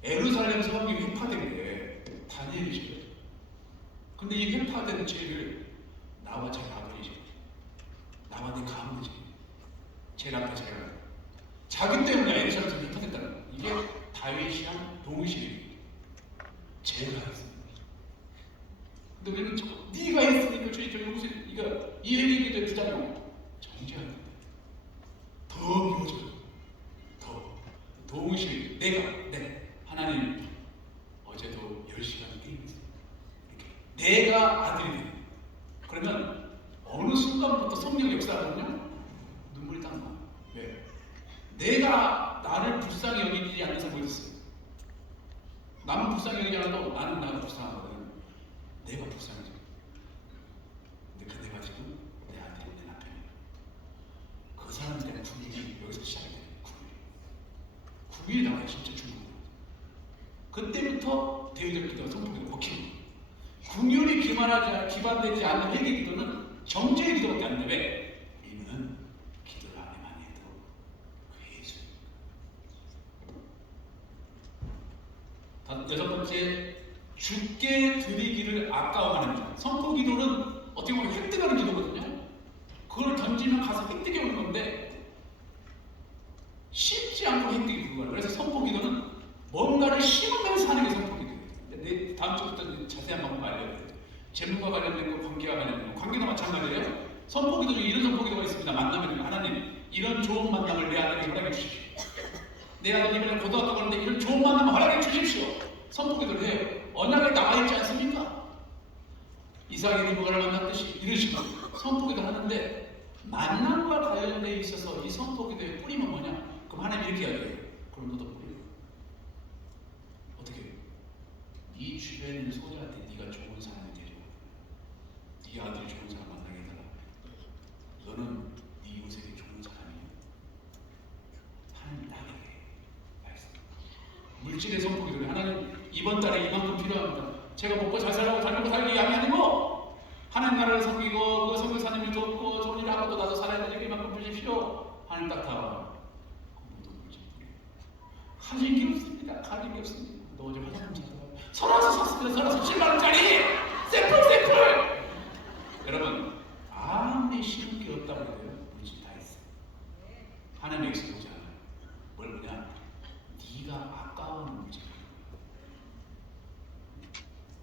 예루살렘 성이 회파된 게 다니엘이 죄예요. 근데 이 회파된 죄를 나와 제 아버지 죄, 나와 내 가문의 죄, 제일 앞에 제가 자기 때문에 예루살렘 성이 회파됐다는 거예요. 이게 다윗이랑 동시에 제가 했습니다. 근데 우리는 네가 했으니까 저 용서, 이거 이 회개기도의 부작용 정죄하는 거예요. 더 미워져요. 더 동시에 네 하나님 어제도 10시간 게임했어요. 내가 아들이 돼요. 그러면 어느 순간부터 성령 역사하거든요. 눈물이 딱 나. 왜? 내가 나를 불쌍히 여기지 않는 사람이 있어요. 남은 불쌍히 여기지 않아도 나는 나가 불쌍하거든. 내가 불쌍해져. 근데 그 내가 지금 내 아들이 내 남편이야. 그 사람에 대한 분위기 여기서 시작이 돼요. 국민이 나와요. 진짜 중국으로. 그때부터 대외적 기도가 성품으로 먹히는 거예요. 궁율이 기반되지 않는 회개 기도는 정죄의 기도밖에 안 돼. 왜? 우리는 기도를 안에만 해도 그 예수. 여섯 번째, 주께 드리기를 아까워하는 자. 선포 기도는 어떻게 보면 획득하는 기도거든요. 그걸 던지면 가서 획득해 오는 건데 쉽지 않고 획득이 그거예요. 그래서 선포 기도는 뭔가를 심으면서 하는 게 선포 기도예요. 근데 다음 주부터 자세한 방법 알려드려요. 재물과 관련된 거, 관계와 관련된 거, 관계도 마찬가지예요. 선포 기도 중에 이런 선포 기도가 있습니다. 만나면 하나님, 이런 좋은 만남을 내 아들에게 허락해 주십시오. 내 아들이 이번에 고등학교 가는데 이런 좋은 만남을 허락해 주십시오. 선포 기도를 해요. 언약에 나와 있지 않습니까? 이삭이 리브가를 만났듯이 이런 식으로 선포 기도를 하는데 만남과 관련돼 있어서 이 선포 기도의 뿌리는 뭐냐? 그럼 하나님 이렇게 해야 돼요. 그럼 너도 뿌려. 어떻게 해요? 네 주변에 있는 소자한테 네가 좋은 사람이 되려. 네 아들이 좋은 사람 만나게 해달라. 너는 네 이웃에게 좋은 사람이야. 하나님 나에게 말씀. 물질의 선포 기도는 하나님 이번 달에 이만큼 필요합니다. 제가 먹고 잘 살라고 잘 먹고 살기 위함이 아니고 하나님 나라를 섬기고 그 선교사님을 돕고 좋은 일을 하고도 나도 살아야 되니까 이만큼 주십시오. 하나님 딱 다 하실 게 없습니다. 가릴 게 없습니다. 너 어제 화장품 샀어요? 설화서 샀습니다. 설화서 7만원짜리 샘플. 여러분 아무리 쉬운 게 없다고 해도요. 물질 다 있어요. 하나님 여기서 보지 않아요. 뭘 보냐? 네가 아까운 물질.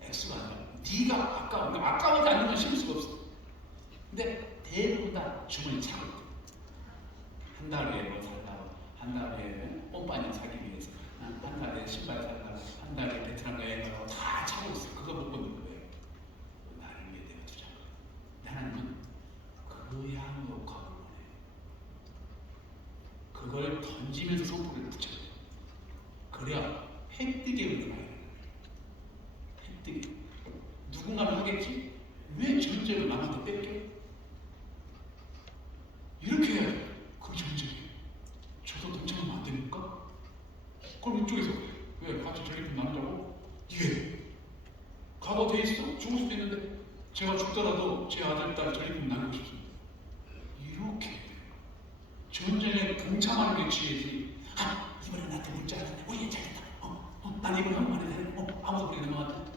X가 아니라 네가 아까워지 않는 건 심을 수가 없어. 근데 대부분 다 주머니 차고 있고 한 달에 뭐 살다가 한 달에 뽕빠님 사기 위해서 한 달에 신발 살다가 한 달에 베트남 여행 가고 다 차고 있어요. 그거 못 보는 거예요. 나를 위해 내가 투자한 거예요. 하나님은 그 향 역학을 원해요. 그걸 던지면서 선포를 붙여요. 그래야 획득의 의미가 있어요. 획득이. 누군가는 하겠지? 왜 전쟁을 남한테 뺏겨? 이렇게 해야죠. 그 전쟁에 저도 동참하면 안 됩니까? 그럼 이쪽에서 왜 같이 전리품 나누자고? 예. 과거 돼 있어? 죽을 수도 있는데 제가 죽더라도 제 아들, 딸 전리품 나누고 싶습니다. 이렇게 전쟁에 동참하는 게 지혜지. 이번에 나한테 문자 왔는데 오예 잘했다. 난 이번에 한 번에 되네. 아무도 그렇게 넘어갔다.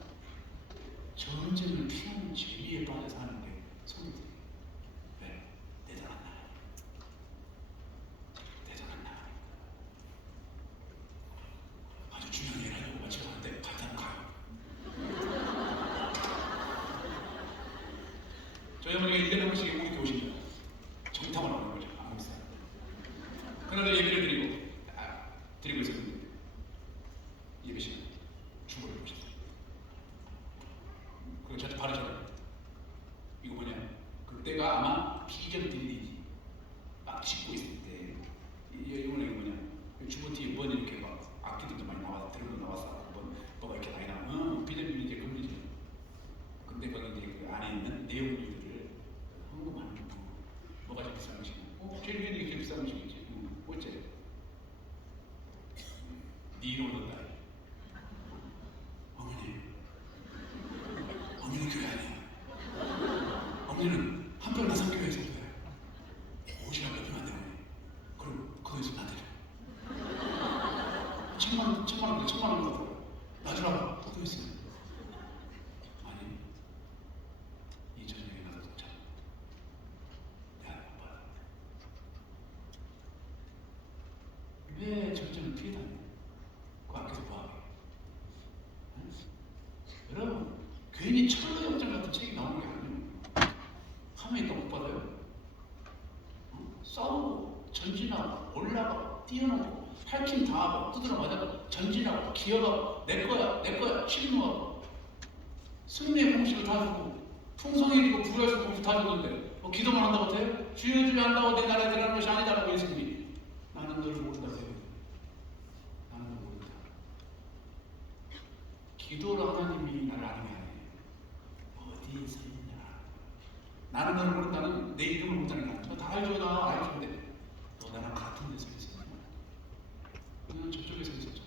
전쟁을 피하는 진리에 빠져서 하는 게 성도들이에요. 왜? 대단한 나라. 대단한 나라. 아주 중요한 얘기를 하려고 마치고 하는데 갈다는 가요. 저희 어머니가 1년에 한 번씩 우리 오시죠. 정탐을 하는 거죠. 아무 사람. 그날도 예배를 드리고 있었는데 예배 시간 죽어를 보셨어요. 그리고 저한테 바르잖아요. 이거 뭐냐? 그때가 아마 비전 딜리지 막 짓고 있을 때 이거는 뭐냐? 주부 뒤에 뭔 이렇게 막 악기들도 많이 나와서 들고 나와서 뭐가 이렇게 많이 나와. 비전 딜리지 금리지. 근데 거기 이제 그 안에 있는 내용들을 헌금하는 거. 뭐가 제일 비싼 것이냐? 제일 위에 이게 제일 비싼 것이겠지. 어째? 니로 넣는다. 어머니는 교회 아니야. 어머니는 한편 나산교회에서 돼. 50만 몇 푼 안 되네. 그럼 거기서 나들여. 1,000만 원 받아. 나주라고 또 있어요. 아니, 이 저녁에 나도 도착. 내 하나님 받아. 왜 전쟁을 피해 다녀? 그 앞에서 뭐하게? 여러분, 괜히 철로역전 같은 책이 나오는 게 아니에요. 하면 못 받아요. 싸우고, 전진하고, 올라가고, 뛰어넘고, 할힘 당하고, 두드려 맞아고, 전진하고, 기어가고, 내 거야, 침노하고, 승리의 공식을 다 주고, 풍성해지고, 부여해서 공식 다 주는데, 기도만 한다고 돼요? 주여 주여 한다고 내 나라에 들어가는 것이 아니다라고 예수님이. 나는 너를 모른다고 해요. 나는 너를 모른다. 기도로 하나님이 나를 아는 게 아니에요. 어디에 서 있냐. 나는 너를 모른다는 내 이름을 모른다는 게 아니야. 다 알죠. 나 알죠. 너 나랑 같은 데서 있었냐? 너는 저쪽에 서 있었잖아.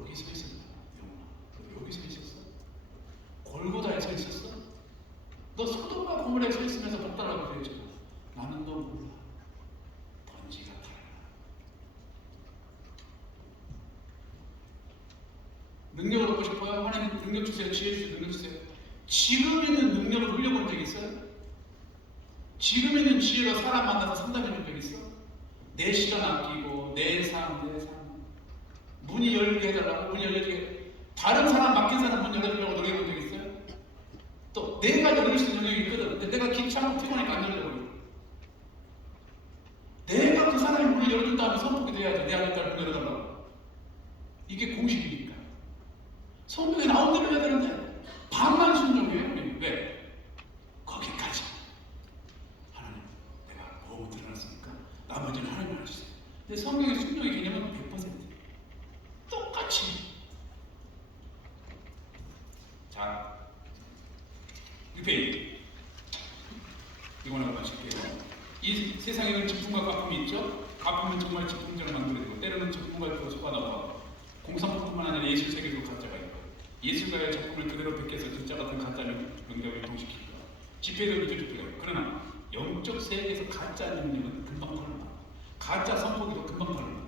여기 서 있었나? 영혼아, 너 여기 서 있었어? 골고다에 서 있었어? 너 소돔과 고모라에 서 있으면서 복달라고 그랬잖아. 나는 너 몰라. 번지가 달라. 능력을 얻고 싶어요? 하나님 능력 주세요. 지혜 주세요. 능력 주세요. 지금 있는 능력을 흘려본 적 있어요? 지금 있는 지혜로 사람 만나서 상담해본 적 있어? 내 시간 아끼고 내 삶. 문이 열리게 해달라고 문 열리게. 다른 사람 맡긴 사람 문 열어주려고 노력해본 적 있어요? 또 내가 열릴 수 있는 능력이 있거든. 근데 내가 귀찮고 피곤하니까 안 열려버려. 내가 그 사람의 문을 열어준 다음에 선포기 돼야지. 내 아들 딸 문 열어달라고. 이게 공식이니까. 성경에 나온 대로 해야 되는데 반만 순종해요. 왜? 거기까지. 하나님, 내가 너무 드러났으니까 나머지는 하나님 알아주세요. 근데 성경의 순종의 개념은 100%. 똑같이. 자, 6페이지. 이거나 마실게요. 이 세상에는 직분과 가품이 있죠. 가품은 정말 직분자를 만들어내고 때로는 전문가로 속아나와 공산품뿐만 아니라 예술 세계도 가짜가 있고 예술가의 작품을 그대로 베껴서 진짜 같은 가짜를 명작을 동시키고 집회도 믿어주고요. 그러나 영적 세계에서 가짜 능력은 금방 털어나. 가짜 선포기도 금방 털어나.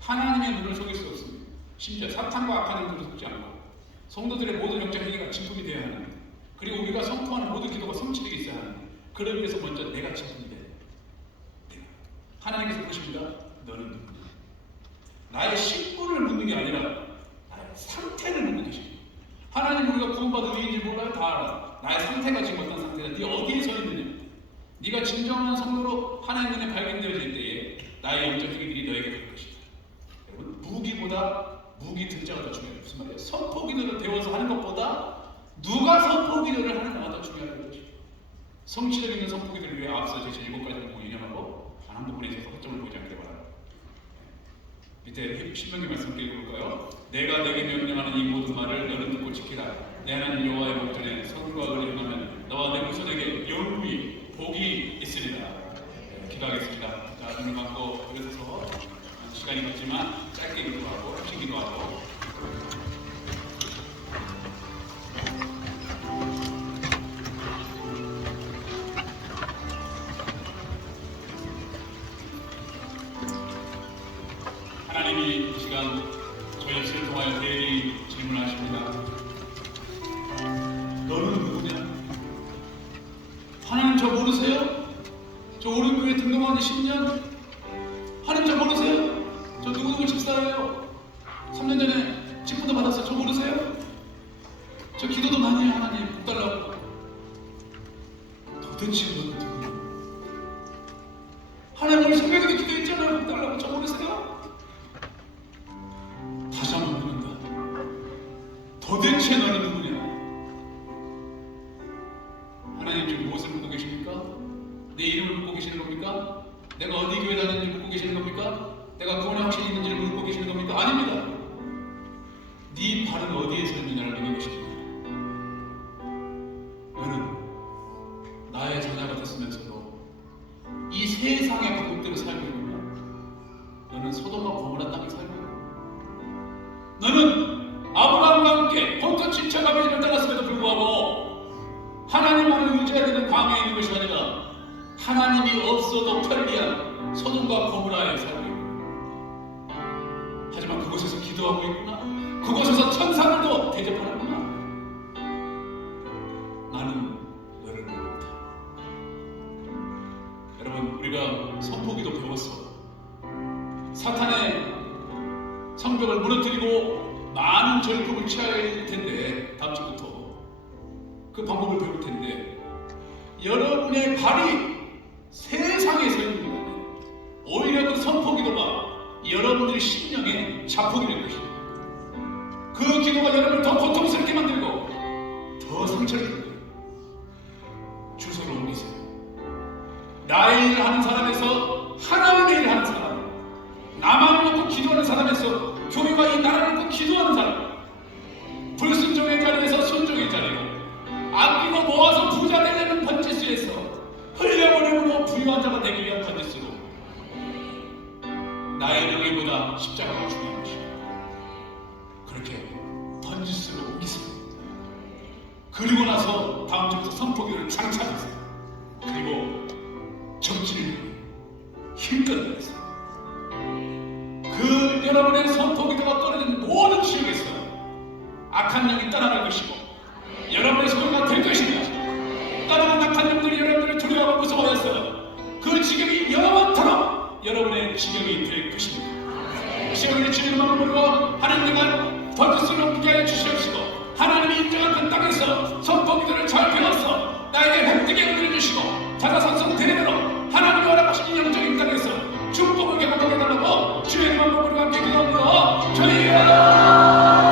하나님의 눈을 속일 수 없습니다. 심지어 사탄과 악한 영들도 속지 않고 성도들의 모든 영적 행위가 진품이 되어야 하는데 그리고 우리가 선포하는 모든 기도가 성취되게 있어야 하는데 그러기 위해서 먼저 내가 진품이 돼야 돼. 하나님께서 보십니다. 너는 누구냐? 나의 신분을 묻는 게 아니라 나의 상태를 묻는 것입니다. 하나님 우리가 구원받은 의인지 몰라요? 다 알아. 나의 상태가 지금 어떤 상태다. 네 어디에 서 있느냐? 네가 진정한 성도로 하나님 눈에 발견되어질 때에 나의 영적 행위들이 너에게 될 것이다. 여러분 무기보다 무기 등자가 더 중요해요. 무슨 말이에요? 선포기도를 배워서 하는 것보다 누가 선포기도를 하느냐가 더 중요한 거죠. 성취력 있는 선포기도를 위해 앞서 제시 7가지 공부 유념하고 단 한 부분에 있어서 허점을 보지 않게 바랍니다. 밑에 신명기 말씀 읽어볼까요? 내가 내게 명령하는 이 모든 말을 너는 듣고 지키라. 내 하나님 여호와의 목전에 선과 의를 행하면 너와 내 후손에게 영원히 복이 있으리라. 기도하겠습니다. 자, 눈을 감고 일어서서 시간이 없지만 짧게 기도하고 힘 기도하고 하나님이 이 시간 저희 입술을 통하여 대리 질문하십니다. 너는 누구냐? 하나님 저 모르세요? 저 오른교회 등록한 지 10년? 하나님 저 모르세요? 저 누구누구 집사예요? 3년 전에 직분도 받았어요. 저 모르세요? 저 기도도 많이 해요. 하나님 복 달라고. 도대체 너는 누구냐? 하나님 오늘 새벽에도 기도했잖아요. 복 달라고. 저 모르세요? 다시 한번 묻는다. 도대체 너는 누구냐? 하나님 지금 무엇을 묻고 계십니까? 내 이름을 묻고 계시는 겁니까? 내가 어디 교회 다니는지 묻고 계시는 겁니까? 내가 구원의 확신이 있는지를 묻고 계시는 겁니까? 아닙니다. 네 발은 어디에 서 있느냐를 묻는 것입니다. 너는 나의 자녀가 됐으면서도 이 세상의 방법대로 살고 있느냐? 너는 소돔과 고모라 땅에 살고 있느냐? 너는 아브라함과 함께 본토 친척 아버지를 떠났음에도 불구하고 하나님만을 의지해야 되는 광야에 있는 것이 아니라 하나님이 없어도 편리한 소돔과 고모라에 살고 있고 하지만 그곳에서 기도하고 있구나. 그곳에서 천사들도 대접하는구나. 나는 너를 모른다. 여러분 우리가 선포기도 배웠어. 사탄의 성벽을 무너뜨리고 많은 절품을 취할 텐데 다음 주부터 그 방법을 배울 텐데 여러분의 발이 세상에 서 있는 거예요. 오히려 그 선포기도가 여러분들의 심령에 자폭이 될 것입니다. 그 기도가 여러분을 더 고통스럽게 만들고 더 상처를 주고 주소로 나의 일을 하는 사람에서 하나님의 일을 하는 사람, 나만 놓고 기도하는 사람에서 교회가 이 나라를 놓고 기도하는 사람, 불순종의 자리에서 순종의 자리로, 아끼고 모아서 부자 되려는 번지수에서 흘려버림으로 부유한 자가 되기 위한 번지수로, 나의 명예보다 십자가가 중요한 것입니다. 그렇게 번지수로 옮기세요. 그리고 나서 다음 주부터 선포기를 장착하세요. 그리고 정치를 힘껏 내세요. 그 여러분의 선포기도가 떨어진 모든 지역에서 악한 영이 떠나갈 것이고 여러분의 소유가 될 것입니다. 떠나간 악한 영들이 여러분을 두려워하고 무서워해서 그 지경이 영원토록 여러분의 지경이 될 것입니다. 지경의 주님만 보고 하나님과 번지수를 옮기게 하여 주시옵시고, 하나님이 인정한 그 땅에서 선포기도를 잘 배워서 나에게 획득의 은혜를 주시고 자자손손 대대로 하나님이 허락하신 영적인 땅에서 축복을 경험하게 달라고 주의 이름으로 우리가 함께 기도합니다. 저희가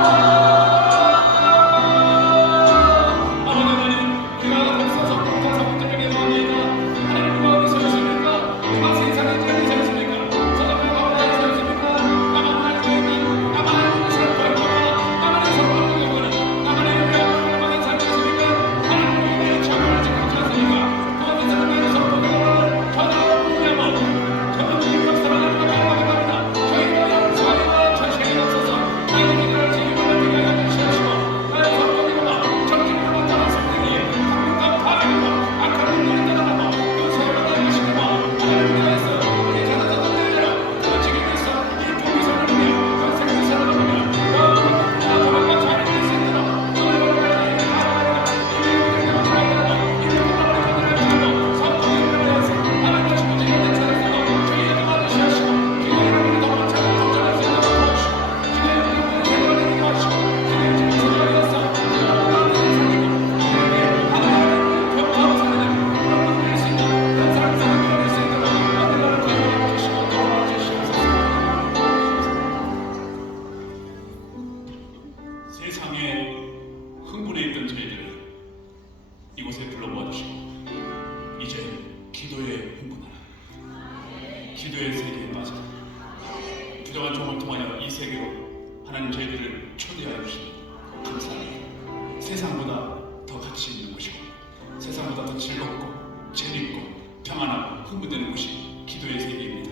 세상에 흥분해 있던 저희들을 이곳에 불러모아 주시고 이제 기도에 흥분하라, 기도의 세계에 빠져라. 부정한 종을 통하여 이 세계로 하나님 저희들을 초대하여 주시니 감사합니다. 세상보다 더 가치 있는 곳이고 세상보다 더 즐겁고 재밌고 평안하고 흥분되는 곳이 기도의 세계입니다.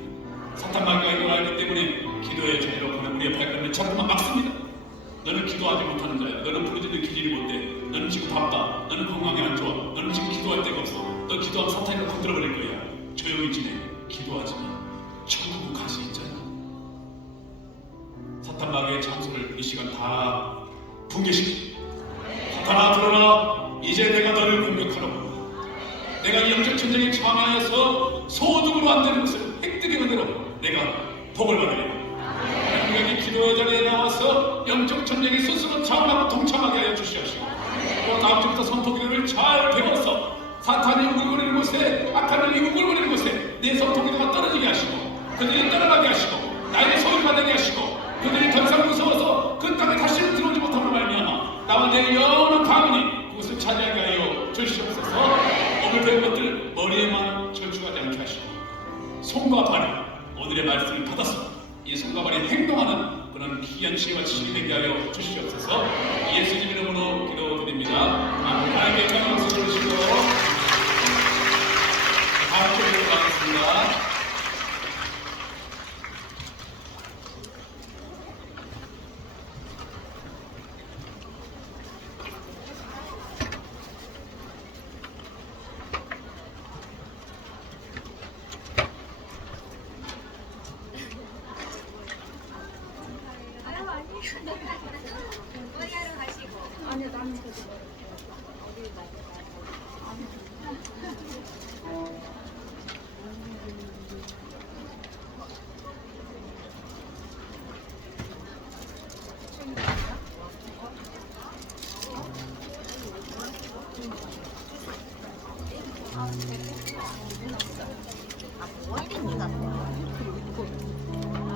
사탄 마귀가 이걸 알기 때문에 기도의 자리로 가는 우리의 발걸음을 자꾸만 막습니다. 너는 기도하지 못하는 자야. 너는 부르짖는 기질이 못돼. 너는 지금 바빠. 너는 건강이 안 좋아. 너는 지금 기도할 데가 없어. 너 기도하면 사탄이 건드려버릴 거야. 조용히 지내. 기도하지 마. 천국은 가시 있잖아. 사탄 마귀의 장소를 이 시간 다 붕괴시키. 사탄아 들어라. 이제 내가 너를 공격하라고. 내가 이 영적 전쟁에 참여하여서 소득으로 안 되는 것을 획득의 은혜로 내가 복을 받으리라. 하나님께 기도의 자리에 나와서 영적 전쟁에 스스로 참여하고 동참하게 하여 주시옵시고, 또 다음 주부터 선포기도를 잘 배워서 사탄이 우글거리는 곳에, 악한 영이 우글거리는 곳에 내 선포기도가 떨어지게 하시고 그들이 떠나가게 하시고 나의 소유가 되게 하시고 그들이 더 이상 무서워서 그 땅에 다시는 들어오지 못함으로 말미암아 나와 내 영원한 가문이 그것을 차지하게 하여 주시옵소서. 오늘 배운 것들 머리에만 저주하지 않게 하시고 손과 발이 오늘의 말씀을 받았습니다. 이 손과 발이 행동하는 그런 귀한 지혜와 지식이 되게 하여 주시옵소서. 예수님 이름으로 기도드립니다. 하나님께 영광을 돌리시고 다음 주에 뵙겠습니다. 아니요, 나는 그래도 어디 아, 뭐 하는 거야?